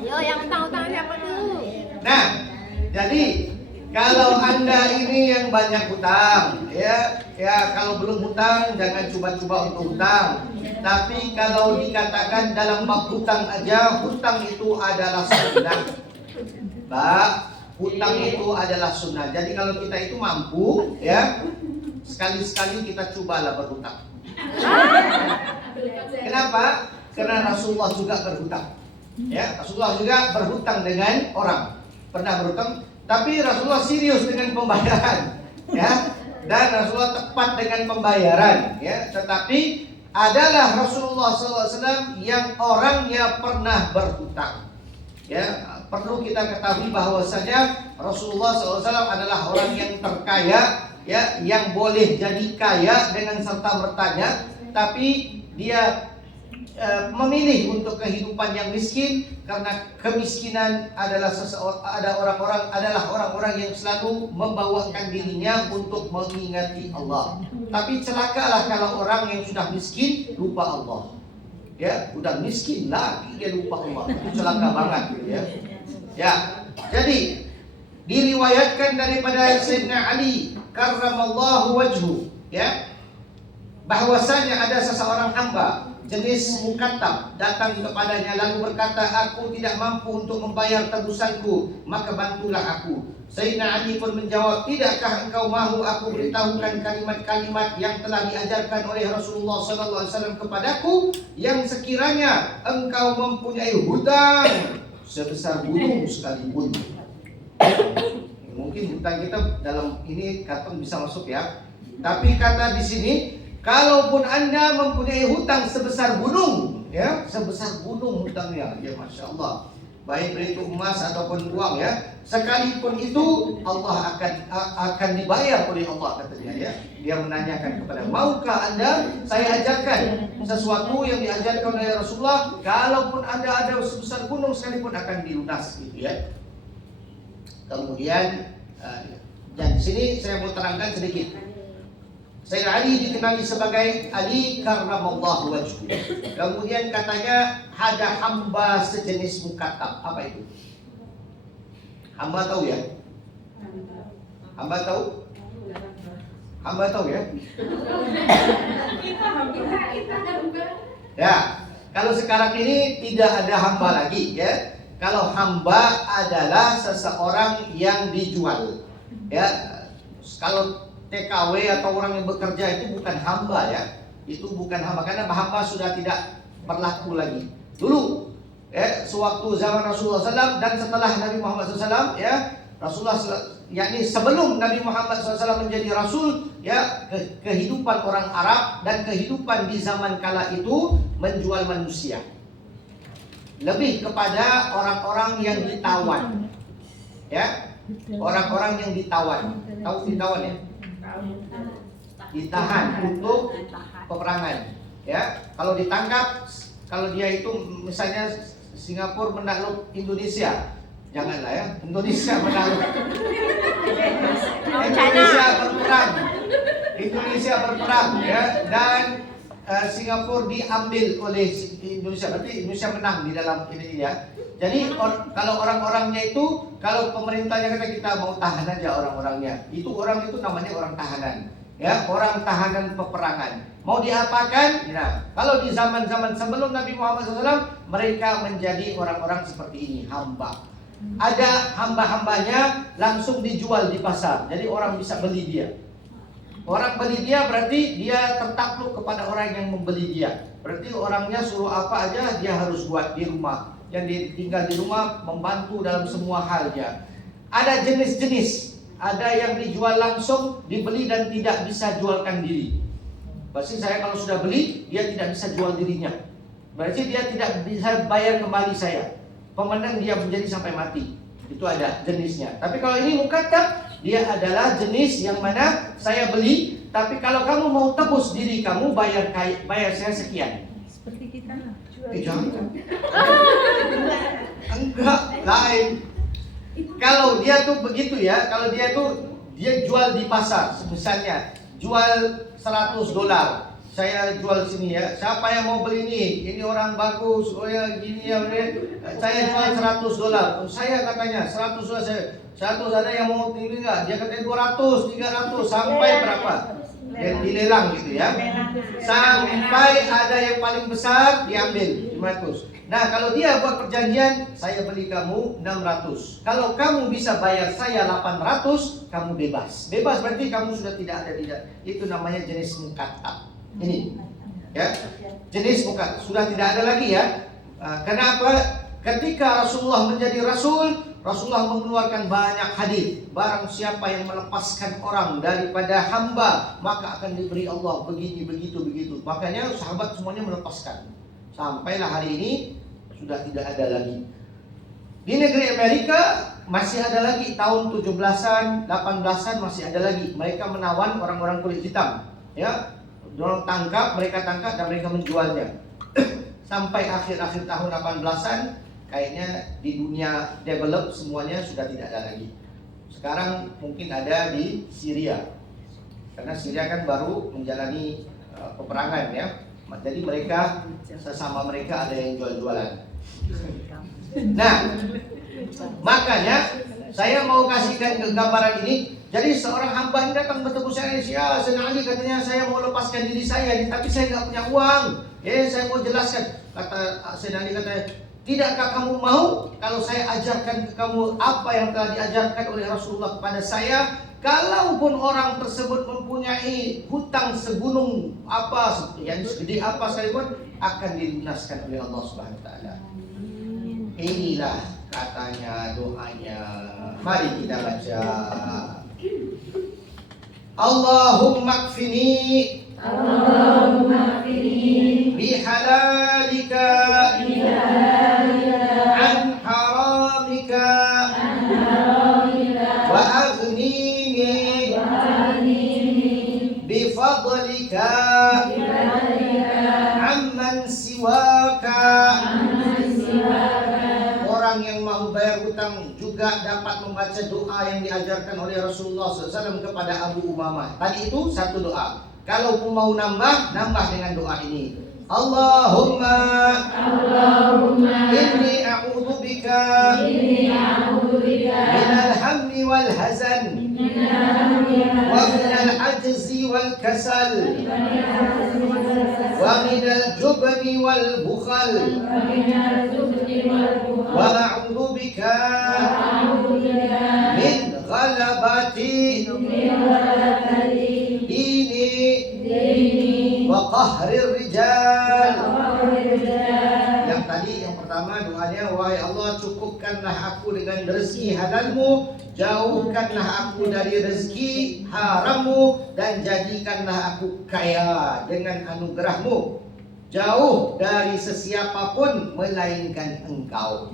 Yo, yang utang-utang siapa tuh? Nah, jadi kalau Anda ini yang banyak hutang, ya kalau belum hutang jangan coba-coba untuk hutang. Tapi kalau dikatakan dalam bab hutang aja, hutang itu adalah sunnah. Pak, hutang itu adalah sunnah. Jadi kalau kita itu mampu, ya sekali-sekali kita cobalah berhutang. Kenapa? Karena Rasulullah juga berhutang. Ya, Rasulullah juga berhutang dengan orang. Pernah berhutang, tapi Rasulullah serius dengan pembayaran, ya. Dan Rasulullah tepat dengan pembayaran, ya. Tetapi adalah Rasulullah SAW yang orangnya pernah berhutang. Ya, perlu kita ketahui bahwasanya Rasulullah SAW adalah orang yang terkaya, ya, yang boleh jadi kaya dengan serta-mertanya, tapi dia memilih untuk kehidupan yang miskin karena kemiskinan adalah orang-orang yang selalu membawakan dirinya untuk mengingati Allah. Tapi celakalah kalau orang yang sudah miskin lupa Allah. Ya, udah miskin lagi dia lupa Allah. Itu celaka banget gitu ya. Ya, jadi diriwayatkan daripada Sayyidina Ali karramallahu wajhu, ya, bahwasanya ada seseorang hamba jenis mukatab datang kepadanya lalu berkata, aku tidak mampu untuk membayar tebusanku, maka bantulah aku. Sayyidina Ali pun menjawab, tidakkah engkau mahu aku beritahukan kalimat-kalimat yang telah diajarkan oleh Rasulullah SAW kepadaku, yang sekiranya engkau mempunyai hutang sebesar gunung sekalipun. Mungkin hutang kita dalam ini kata bisa masuk ya. Tapi kata di sini, kalaupun Anda mempunyai hutang sebesar gunung, ya, sebesar gunung hutangnya, ya Masya Allah. baik itu emas ataupun uang ya, sekalipun itu Allah akan dibayar oleh Allah, kata dia ya. Dia menanyakan kepada, maukah anda saya ajarkan sesuatu yang diajarkan oleh Rasulullah, kalaupun anda ada sebesar gunung sekalipun akan dilunas gitu ya. Kemudian dan di sini saya mau terangkan sedikit. Sayyidina Ali dikenali sebagai Ali karramallahu wajhu. Kemudian katanya ada hamba sejenis mukatab. Apa itu? Hamba tahu ya? Hamba tahu? Hamba tahu ya? Ya, kalau sekarang ini tidak ada hamba lagi ya. Kalau hamba adalah seseorang yang dijual. Ya, kalau TKW atau orang yang bekerja itu bukan hamba ya. Itu bukan hamba karena hamba sudah tidak berlaku lagi. Dulu ya, sewaktu zaman Rasulullah SAW dan setelah Nabi Muhammad SAW ya, Rasulullah yakni sebelum Nabi Muhammad SAW menjadi Rasul ya, kehidupan orang Arab dan kehidupan di zaman kala itu menjual manusia. Lebih kepada orang-orang yang ditawan ya, orang-orang yang ditawan. Tahu ditawan ya? Ditahan untuk peperangan ya. Kalau ditangkap, kalau dia itu misalnya Singapura menakluk Indonesia, janganlah ya, Indonesia menakluk Indonesia berperang ya, dan Singapura diambil oleh Indonesia, berarti Indonesia menang di dalam ini ya. Jadi kalau orang-orangnya itu, kalau pemerintahnya kata kita mau tahan aja orang-orangnya, itu orang itu namanya orang tahanan, ya, orang tahanan peperangan. Mau diapakan? Nah, kalau di zaman-zaman sebelum Nabi Muhammad SAW, mereka menjadi orang-orang seperti ini, hamba. Ada hamba-hambanya langsung dijual di pasar, jadi orang bisa beli dia. Orang beli dia berarti dia tertakluk kepada orang yang membeli dia. Berarti orangnya suruh apa aja dia harus buat di rumah. Yang dia tinggal di rumah membantu dalam semua halnya. Ada jenis-jenis, ada yang dijual langsung, dibeli dan tidak bisa jualkan diri. Berarti saya kalau sudah beli, dia tidak bisa jual dirinya. Berarti dia tidak bisa bayar kembali saya. Pemenang dia menjadi sampai mati. Itu ada jenisnya. Tapi kalau ini mukatab, dia adalah jenis yang mana saya beli, tapi kalau kamu mau tebus diri kamu, bayar saya sekian. Seperti kita lah. Jangan. Enggak, lain. Kalau dia tuh begitu ya, kalau dia tuh dia jual di pasar, misalnya jual $100. Saya jual sini ya. Siapa yang mau beli ini orang bagus, oh ya gini ya. Saya jual $100. Saya katanya $100 saya. 100 ada yang mau tinggi enggak? Dia katanya 200, 300 sampai berapa? Yang dilelang gitu ya. Sampai ada yang paling besar diambil 500. Nah, kalau dia buat perjanjian, saya beli kamu 600. Kalau kamu bisa bayar saya 800, kamu bebas. Bebas berarti kamu sudah tidak ada tidak. Itu namanya jenis mukatab. Ini ya. Jenis mukatab sudah tidak ada lagi ya. Kenapa? Ketika Rasulullah menjadi Rasul, Rasulullah mengeluarkan banyak hadis. Barang siapa yang melepaskan orang daripada hamba, maka akan diberi Allah begini, begitu. Makanya sahabat semuanya melepaskan. Sampailah hari ini sudah tidak ada lagi. Di negeri Amerika masih ada lagi, tahun 17-an, 18-an masih ada lagi. Mereka menawan orang-orang kulit hitam. Ya, dorong tangkap, mereka tangkap dan mereka menjualnya. Sampai akhir-akhir tahun 18-an, kayaknya di dunia develop semuanya sudah tidak ada lagi. Sekarang mungkin ada di Syria, karena Syria kan baru menjalani peperangan ya. Jadi mereka sesama mereka ada yang jual-jualan. Nah, makanya saya mau kasihkan gambaran ini. Jadi seorang hamba ini datang bertemu saya, Sayyidina Ali katanya saya mau lepaskan diri saya, tapi saya nggak punya uang. Saya mau jelaskan. Kata Sayyidina Ali katanya, tidakkah kamu mau kalau saya ajarkan ke kamu apa yang telah diajarkan oleh Rasulullah kepada saya? Kalaupun orang tersebut mempunyai hutang segunung apa, yang segede apa sekalipun, akan dilunaskan oleh Allah Subhanahu wa taala. Inilah katanya doanya. Mari kita baca. Allahumma kfini bihalalika an haram juga dapat membaca doa yang diajarkan oleh Rasulullah SAW kepada Abu Umamah. Tadi itu satu doa. Kalau mau nambah dengan doa ini. Allahumma inni a'udzubika minal hammi wal hazan wa minal ajzi wal kasal wa minal jubni wal bukhal wa a'udzubika min ghalabati dini wa qahrir rijal. Yang tadi yang pertama doanya, wahai Allah, cukupkanlah aku dengan rezeki halalmu, jauhkanlah aku dari rezeki harammu, dan jadikanlah aku kaya dengan anugerahmu, jauh dari sesiapapun melainkan engkau.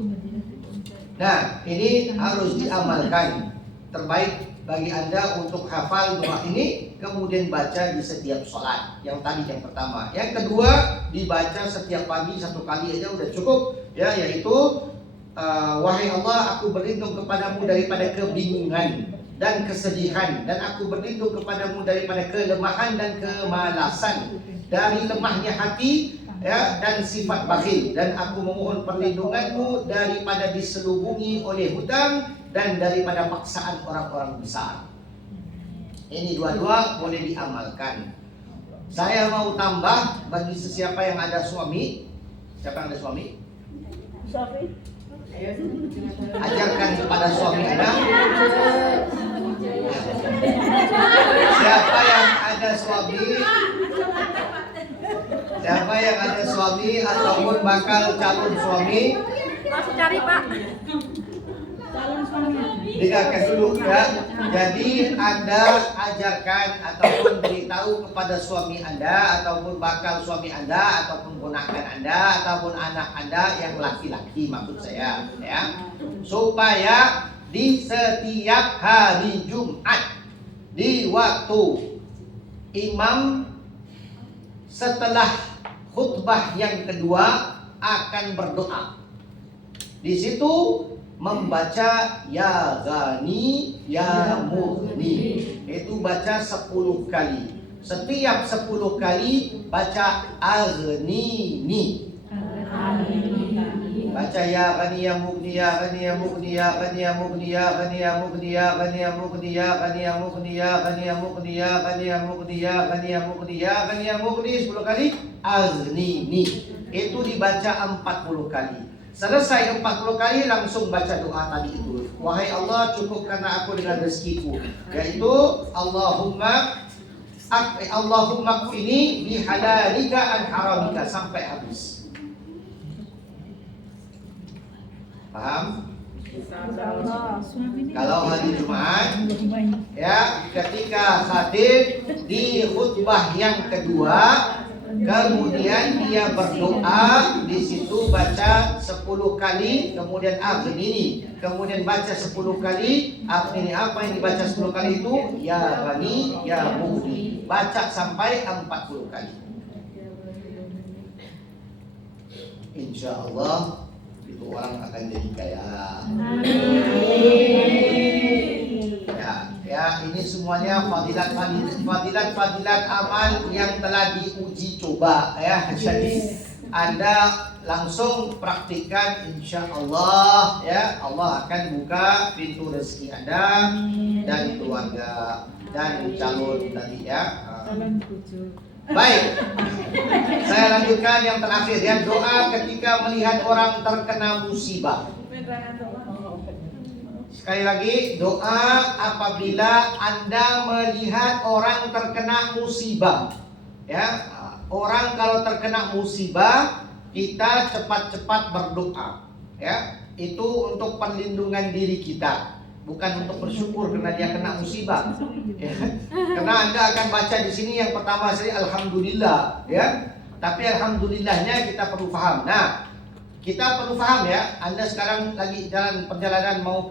Nah, ini harus diamalkan. Terbaik bagi Anda untuk hafal doa ini, kemudian baca di setiap sholat. Yang tadi yang pertama. Yang kedua, dibaca setiap pagi 1 kali aja udah cukup, ya, yaitu wahai Allah, aku berlindung kepadamu daripada kebingungan dan kesedihan, dan aku berlindung kepadamu daripada kelemahan dan kemalasan, dari lemahnya hati, ya, dan sifat bakhil, dan aku memohon perlindunganmu daripada diselubungi oleh hutang dan daripada paksaan orang-orang besar. Ini dua-dua boleh diamalkan. Saya mau tambah bagi sesiapa yang ada suami. Siapa yang ada suami? Sofi. Ajarkan kepada suami Anda. Siapa yang ada suami, siapa yang ada suami ataupun bakal calon suami, Masih cari Pak. dengarkan dulu ya. Jadi Anda ajarkan ataupun beritahu kepada suami Anda ataupun bakal suami Anda ataupun ponakan Anda ataupun anak Anda yang laki-laki, maksud saya, ya, supaya di setiap hari Jumat di waktu imam setelah khutbah yang kedua akan berdoa. Di situ membaca ya Ghani ya Mughni, itu baca 10 kali. Setiap 10 kali baca Aghnini. Baca ya Ghani ya Mughni ya Ghani ya Mughni ya Ghani ya Mughni ya Ghani ya Mughni ya Ghani ya Mughni ya Ghani ya Mughni ya Ghani ya Mughni ya Ghani ya Mughni ya Ghani ya Mughni ya Ghani ya Mughni 10 kali Aghnini. Itu dibaca 40 kali. Selesai 40 kali langsung baca doa tadi itu. Wahai Allah, cukupkanlah aku dengan rezekiku, yaitu Allahumma kfini bihalalika an haramika, sampai habis. Paham? Kalau hari Jumat, ya, ketika khatib di khutbah yang kedua, kemudian dia berdoa, di situ baca 10 kali, kemudian Aghnini, kemudian baca 10 kali Aghnini. Apa yang dibaca 10 kali itu? Ya Ghani, ya Mughni. Baca sampai 40 kali. Insya Allah itu orang akan jadi kaya. Ya, ini semuanya fadilat amal yang telah diuji coba, ya. Jadi Anda langsung praktikkan, insya Allah, ya, Allah akan buka pintu rezeki Anda dan keluarga dan calon tadi, ya. Baik, saya lanjutkan yang terakhir, ya, doa ketika melihat orang terkena musibah. Sekali lagi, doa apabila Anda melihat orang terkena musibah, ya. Orang kalau terkena musibah, kita cepat-cepat berdoa, ya. Itu untuk perlindungan diri kita, bukan untuk bersyukur karena dia kena musibah, ya. Karena Anda akan baca di sini yang pertama sekali alhamdulillah, ya. Tapi alhamdulillahnya kita perlu paham. Nah, kita perlu paham, ya. Anda sekarang lagi jalan perjalanan mau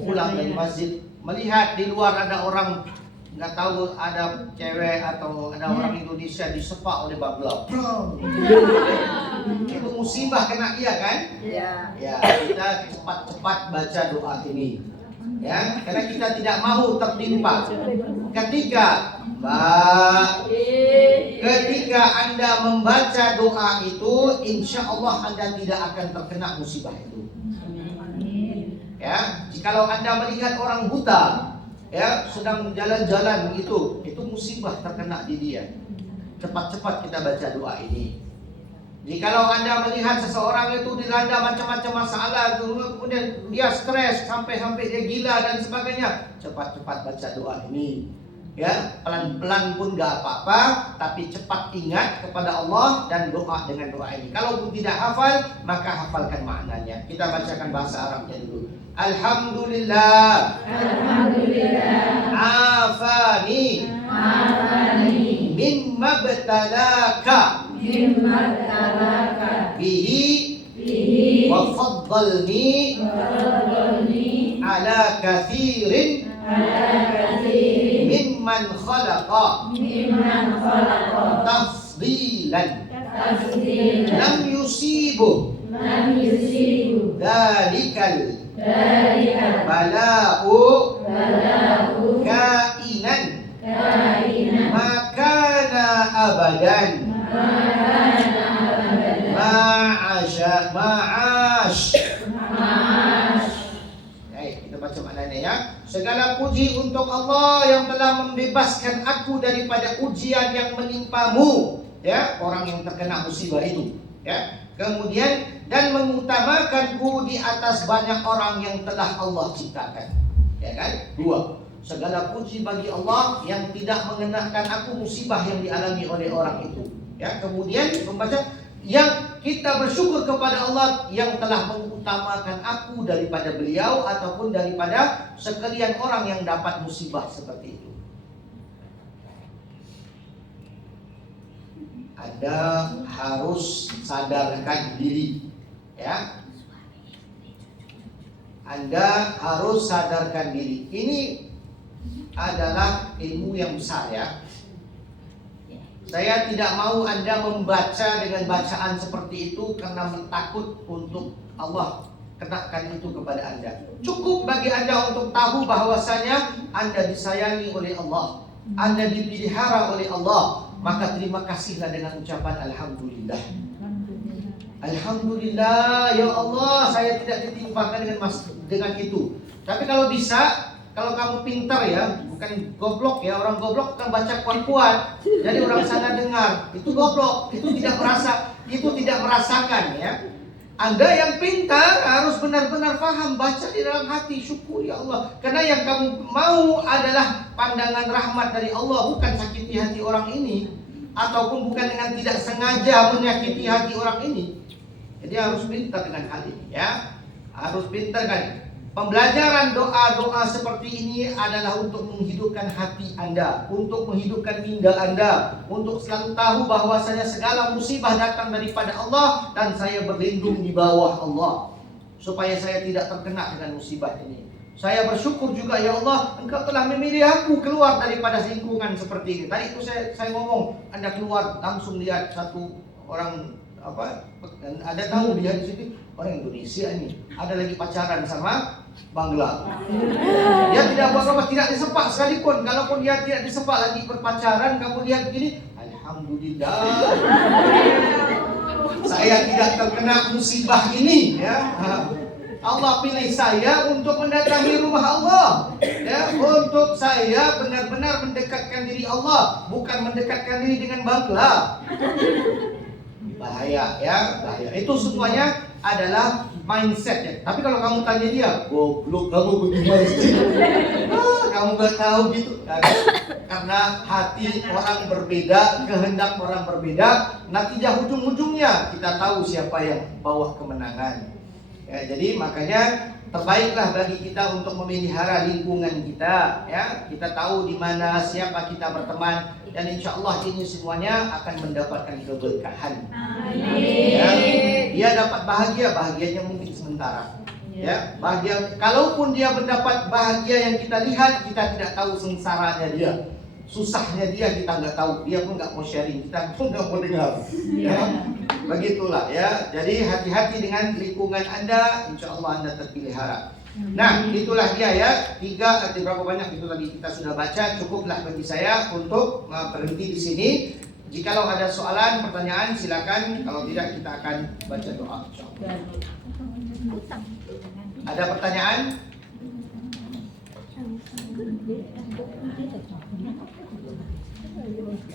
pulang dari masjid, melihat di luar ada orang, nggak tahu ada cewek atau ada orang Indonesia disepak oleh bagelap. Itu musibah kena dia kan? Ya. Ya, kita cepat-cepat baca doa ini. Ya, karena kita tidak mau tertimpa. Ketika Anda membaca doa itu, insya Allah Anda tidak akan terkena musibah itu. Ya, jikalau Anda melihat orang buta, ya, sedang jalan-jalan itu musibah terkena di dia. Cepat-cepat kita baca doa ini. Jikalau Anda melihat seseorang itu dilanda macam-macam masalah, kemudian dia stres sampai dia gila dan sebagainya, cepat-cepat baca doa ini. Ya, pelan-pelan pun gak apa-apa, tapi cepat ingat kepada Allah dan doa dengan doa ini. Kalau pun tidak hafal, maka hafalkan maknanya. Kita bacakan bahasa Arabnya dulu. Alhamdulillah. Afani. Mimma btalaka. Bihi. Wa faddalni. Ala kathirin. Mimman khalaqa tafdilan lam yusibu dalikal bala'u kainan makana abadan ma'ash. Kita baca maknanya ya. Segala puji untuk Allah yang telah membebaskan aku daripada ujian yang menimpamu, ya, orang yang terkena musibah itu, ya. Kemudian dan mengutamakanku di atas banyak orang yang telah Allah ciptakan, ya kan? 2. Segala puji bagi Allah yang tidak mengenakan aku musibah yang dialami oleh orang itu, ya. Kemudian membaca yang kita bersyukur kepada Allah yang telah mengutamakan aku daripada beliau ataupun daripada sekalian orang yang dapat musibah seperti itu. Anda harus sadarkan diri, ya. Anda harus sadarkan diri. Ini adalah ilmu yang besar, ya. Saya tidak mau Anda membaca dengan bacaan seperti itu karena takut untuk Allah kenakan itu kepada Anda. Cukup bagi Anda untuk tahu bahwasanya Anda disayangi oleh Allah, Anda dipelihara oleh Allah. Maka terima kasihlah dengan ucapan Alhamdulillah. Alhamdulillah, ya Allah, saya tidak ditimpakan dengan itu. Tapi kalau bisa, kalau kamu pintar, ya, bukan goblok, ya, orang goblok kan baca kuat-kuat, jadi orang sana dengar, itu goblok, itu tidak merasakan, ya. Anda yang pintar harus benar-benar paham, baca di dalam hati, syukur ya Allah, karena yang kamu mau adalah pandangan rahmat dari Allah, bukan sakiti hati orang ini, ataupun bukan dengan tidak sengaja menyakiti hati orang ini. Jadi harus pintar dengan hal ini, ya, harus pintar kan. Pembelajaran doa-doa seperti ini adalah untuk menghidupkan hati Anda, untuk menghidupkan minda Anda, untuk selalu tahu bahwasanya segala musibah datang daripada Allah dan saya berlindung di bawah Allah, supaya saya tidak terkena dengan musibah ini. Saya bersyukur juga, ya Allah, Engkau telah memilih aku keluar daripada lingkungan seperti ini. Tadi itu saya ngomong, Anda keluar langsung lihat satu orang ada tahu dia di situ orang Indonesia ini ada lagi pacaran sama Bangla. Dia tidak apa-apa, tidak disepak sekalipun. Kalaupun dia tidak disepak lagi berpacaran, kamu lihat begini, alhamdulillah, saya tidak terkena musibah ini, ya. Allah pilih saya untuk mendatangi rumah Allah, ya, untuk saya benar-benar mendekatkan diri Allah, bukan mendekatkan diri dengan Bangla. Bahaya, ya, bahaya. Itu semuanya adalah mindset, ya. Tapi kalau kamu tanya dia, goblok kamu begini sih, kamu gak tahu gitu, karena hati orang berbeda, kehendak orang berbeda, natijah ujung-ujungnya kita tahu siapa yang bawa kemenangan, ya. Jadi makanya terbaiklah bagi kita untuk memelihara lingkungan kita, ya. Kita tahu di mana siapa kita berteman, dan insya Allah ini semuanya akan mendapatkan keberkahan. Ya, dia dapat bahagianya mungkin sementara, ya, bahagia. Kalaupun dia mendapat bahagia yang kita lihat, kita tidak tahu sengsaranya dia. susahnya dia kita nggak tahu, dia pun nggak mau sharing, kita pun nggak mau dengar. Ya, begitulah ya. Jadi hati-hati dengan lingkungan Anda, insya Allah Anda terpelihara. Nah, itulah dia ya. 3 atau berapa banyak itu tadi kita sudah baca. Cukuplah bagi saya untuk berhenti di sini. Jikalau ada soalan, pertanyaan, silakan. Kalau tidak, kita akan baca doa. Insyaallah. Ada pertanyaan?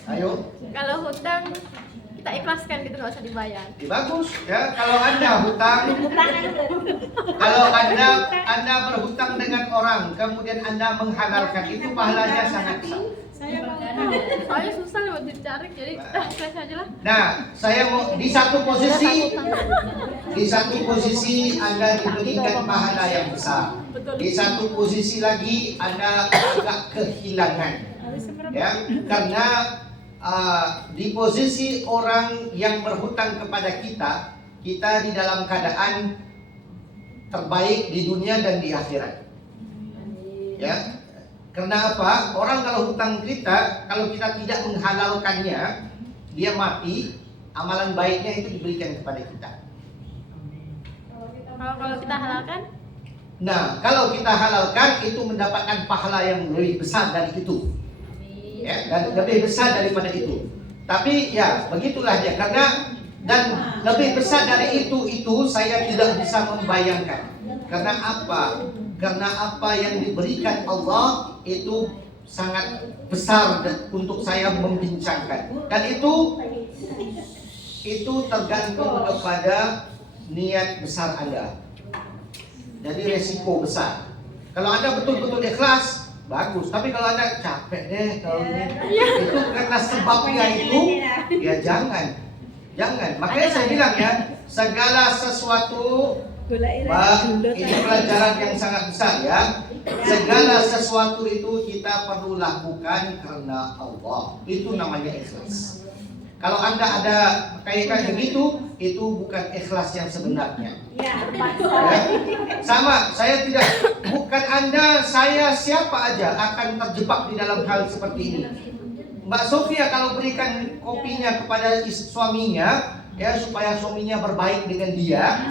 Ayo. Kalau hutang kita ikhlaskan gitu, nggak usah dibayar. Bagus ya. Kalau Anda hutang, kalau Anda berhutang dengan orang, kemudian Anda menghalalkan, itu pahalanya sangat besar. Soalnya susah buat dicari, jadi kita ikhlas aja lah. Nah, saya mau di satu posisi Anda diberikan pahala yang besar. Di satu posisi lagi Anda agak kehilangan. Ya, karena di posisi orang yang berhutang kepada kita di dalam keadaan terbaik di dunia dan di akhirat. Ya. Karena apa? Orang kalau hutang kita, kalau kita tidak menghalalkannya, dia mati, amalan baiknya itu diberikan kepada kita. Kalau kita halalkan? Nah, kalau kita halalkan itu mendapatkan pahala yang lebih besar dari itu. Ya, dan lebih besar daripada itu. Tapi ya, begitulah dia. Karena dan lebih besar dari itu saya tidak bisa membayangkan. Karena apa? Karena apa yang diberikan Allah itu sangat besar untuk saya membincangkan. Dan itu tergantung kepada niat besar Anda. Jadi resiko besar. Kalau Anda betul-betul ikhlas, bagus. Tapi kalau Anda capek deh kalau ini, itu karena sebabnya itu, ya jangan. Makanya saya bilang ya, segala sesuatu, ini pelajaran yang sangat besar ya. Segala sesuatu itu kita perlu lakukan karena Allah. Itu namanya ikhlas. Kalau Anda ada kayak begitu, itu bukan ikhlas yang sebenarnya. Ya. Sama, saya tidak, bukan Anda, saya siapa aja akan terjebak di dalam hal seperti ini. Mbak Sofia kalau berikan kopinya kepada suaminya, ya supaya suaminya berbaik dengan dia,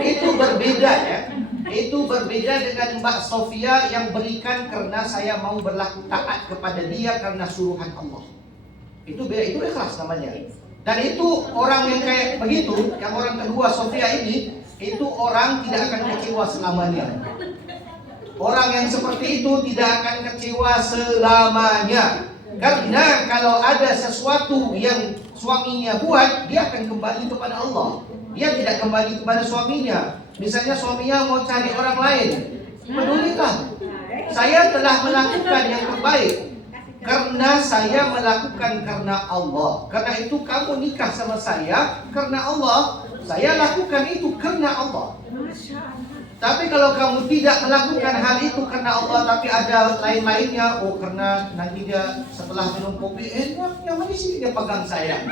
itu berbeda ya. Itu berbeda dengan Mbak Sofia yang berikan karena saya mau berlaku taat kepada dia karena suruhan Allah. Itu beda, itu ikhlas namanya. Dan itu orang yang kayak begitu, yang orang kedua Sofia ini, itu orang tidak akan kecewa selamanya. Orang yang seperti itu tidak akan kecewa selamanya. Karena kalau ada sesuatu yang suaminya buat, dia akan kembali kepada Allah. Dia tidak kembali kepada suaminya. Misalnya suaminya mau cari orang lain, pedulilah. Saya telah melakukan yang terbaik karena saya melakukan karena Allah. Karena itu kamu nikah sama saya karena Allah. Saya lakukan itu karena Allah. Tapi kalau kamu tidak melakukan hal itu karena Allah, tapi ada lain-lainnya, oh karena nanti dia setelah minum kopi enak, yang mana sih dia pegang saya.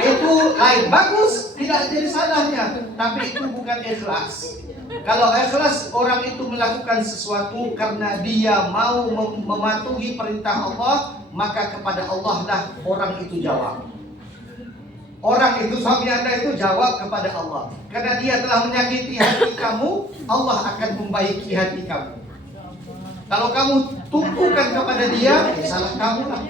Itu lain, bagus, tidak jadi salahnya. Tapi itu bukan ikhlas. Kalau ikhlas, orang itu melakukan sesuatu karena dia mau mematuhi perintah Allah, maka kepada Allah lah orang itu jawab. Orang itu, suami Anda itu jawab kepada Allah. Karena dia telah menyakiti hati kamu, Allah akan membaiki hati kamu. Kalau kamu tumpukan kepada dia, ya salah kamu lah.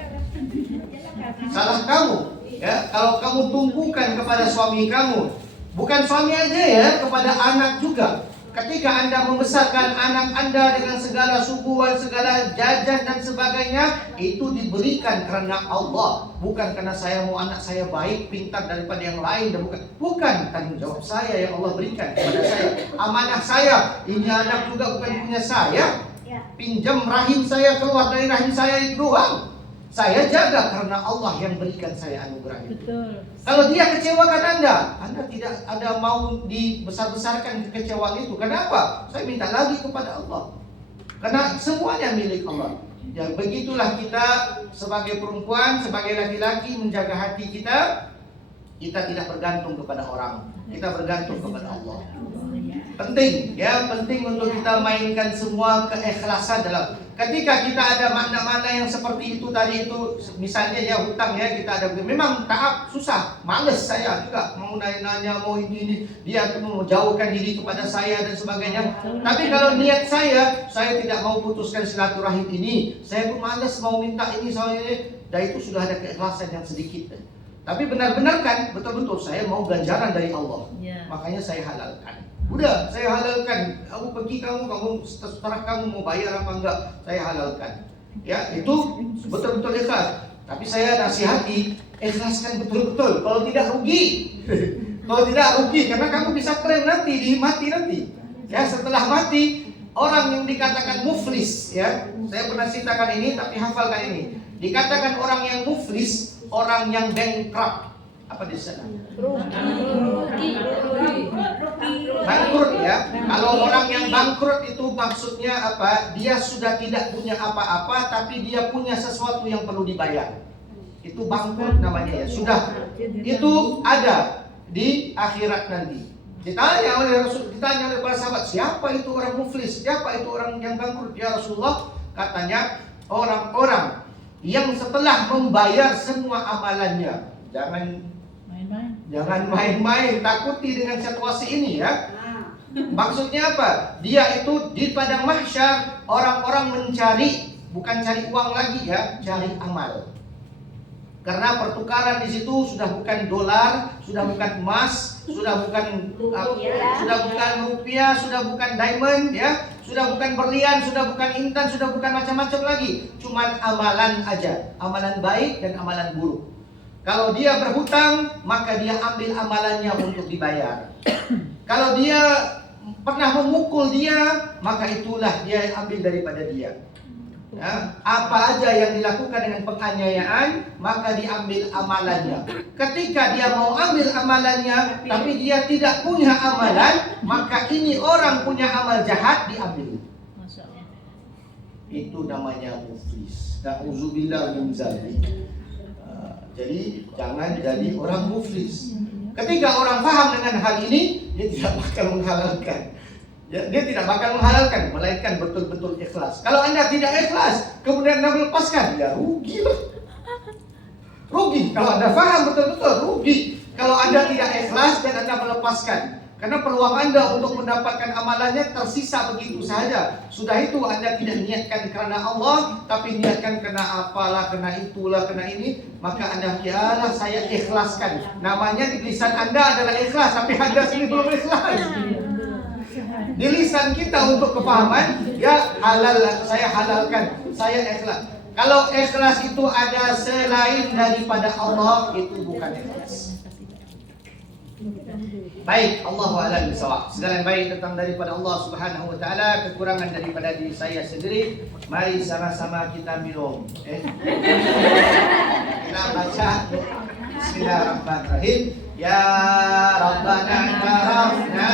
Salah kamu. Ya, kalau kamu tumpukan kepada suami kamu, bukan suami aja ya, kepada anak juga. Ketika Anda membesarkan anak Anda dengan segala suguhan, segala jajan dan sebagainya, itu diberikan karena Allah, bukan karena saya mau anak saya baik, pintar daripada yang lain, dan bukan tanggung jawab saya yang Allah berikan kepada saya. Amanah saya, ini anak juga bukan punya saya. Pinjam rahim saya, keluar dari rahim saya itu doang. Saya jaga karena Allah yang berikan saya anugerah itu. Kalau dia kecewakan Anda tidak ada mau dibesar-besarkan kekecewaan itu. Kenapa? Saya minta lagi kepada Allah. Karena semuanya milik Allah. Ya, begitulah kita sebagai perempuan, sebagai laki-laki menjaga hati kita. Kita tidak bergantung kepada orang. Kita bergantung kepada Allah. Penting ya, penting untuk kita mainkan semua keikhlasan dalam. Ketika kita ada makna-makna yang seperti itu tadi itu, misalnya ya hutang ya, kita ada memang taat susah, males saya juga mau nanya mau ini dia mau jauhkan diri kepada saya dan sebagainya. Tapi kalau niat saya tidak mau putuskan silaturahim ini, saya pun males mau minta ini soalnya ini, dan itu sudah ada keikhlasan yang sedikit. Tapi benar-benar kan betul-betul saya mau ganjaran dari Allah, makanya saya halalkan. Udah, saya halalkan. Aku pergi kamu setelah kamu mau bayar apa enggak, saya halalkan. Ya, itu betul-betul ikhlas. Tapi saya nasihati, ikhlaskan betul-betul. Kalau tidak rugi. Kalau tidak rugi, karena kamu bisa klaim nanti, mati nanti. Ya, setelah mati, orang yang dikatakan muflis, ya. Saya pernah ceritakan ini, tapi hafalkan ini. Dikatakan orang yang muflis, orang yang bankrupt. Apa di sana? Bangkrut ya. Kalau orang yang bangkrut itu maksudnya apa? Dia sudah tidak punya apa-apa, tapi dia punya sesuatu yang perlu dibayar. Itu bangkrut namanya ya. Sudah. Itu ada di akhirat nanti. Ditanya oleh Rasul, ditanya oleh para sahabat, siapa itu orang muflis? Siapa itu orang yang bangkrut? Ya Rasulullah, katanya orang-orang yang setelah membayar semua amalannya. Jangan main-main, takuti dengan situasi ini ya. Maksudnya apa? Dia itu di padang mahsyar, orang-orang mencari, bukan cari uang lagi ya, cari amal. Karena pertukaran di situ sudah bukan dolar, sudah bukan emas, sudah bukan rupiah, sudah bukan diamond ya, sudah bukan berlian, sudah bukan intan, sudah bukan macam-macam lagi. Cuman amalan aja, amalan baik dan amalan buruk. Kalau dia berhutang, maka dia ambil amalannya untuk dibayar. Kalau dia pernah memukul dia, maka itulah dia ambil daripada dia. Ya, apa aja yang dilakukan dengan penganiayaan, maka diambil amalannya. Ketika dia mau ambil amalannya, tapi dia tidak punya amalan, maka ini orang punya amal jahat diambil. Itu namanya muflis. Na'udzubillah min dzalik. Jadi jangan jadi orang muflis. Ketika orang paham dengan hal ini, dia tidak bakal menghalalkan. Dia tidak bakal menghalalkan, melainkan betul-betul ikhlas. Kalau Anda tidak ikhlas, kemudian Anda melepaskan, ya rugi lah. Rugi. Kalau Anda paham betul-betul, rugi. Kalau Anda tidak ikhlas dan Anda melepaskan, karena peluang Anda untuk mendapatkan amalannya tersisa begitu saja. Sudah itu Anda tidak niatkan karena Allah, tapi niatkan karena apalah, karena itulah, karena ini, maka Anda ya saya ikhlaskan. Namanya di lisan Anda adalah ikhlas, tapi Anda sendiri belum ikhlas. Di lisan kita untuk kepahaman, ya halal, saya halalkan, saya ikhlas. Kalau ikhlas itu ada selain daripada Allah, itu bukan ikhlas. Baik, Allahu a'lam bishawab. Segala yang baik datang daripada Allah Subhanahu wa taala, kekurangan daripada diri saya sendiri. Mari sama-sama kita minum. Kita baca Bismillahirrahmanirrahim. Ya Rabbana tarafna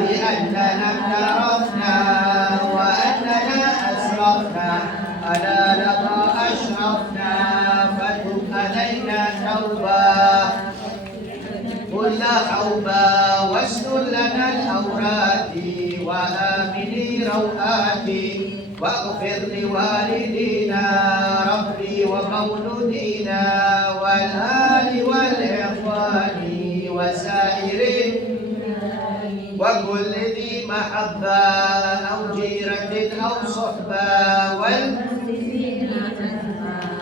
bi annana tarafna wa annana asrafna ala laqad ashrafna fatub alaina tawbah كل حوبا واسلل لنا الأورات وآمن روآتي واغفر لوالدينا ربي ومولودينا والآل والإخوان وسائر وكل ذي محبة أو جيرة أو صحبة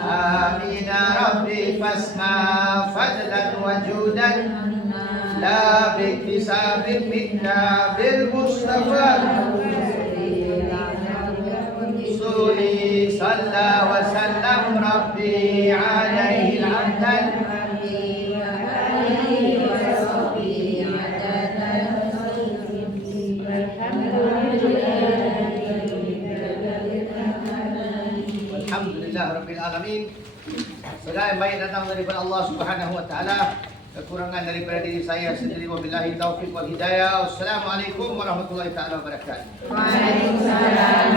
آمين ربي فاسمع فضلا وجودا لا باكتساب منا بالمصطفى رسولي صلى وسلم ربي عليه العدل Alhamdulillah Rabbil Alamin. Segala yang baik datang daripada Allah Subhanahu wa taala, kekurangan daripada diri saya sendiri. Wabillahi taufiq wal hidayah. Wassalamualaikum warahmatullahi taala wabarakatuh. Waalaikumsalam.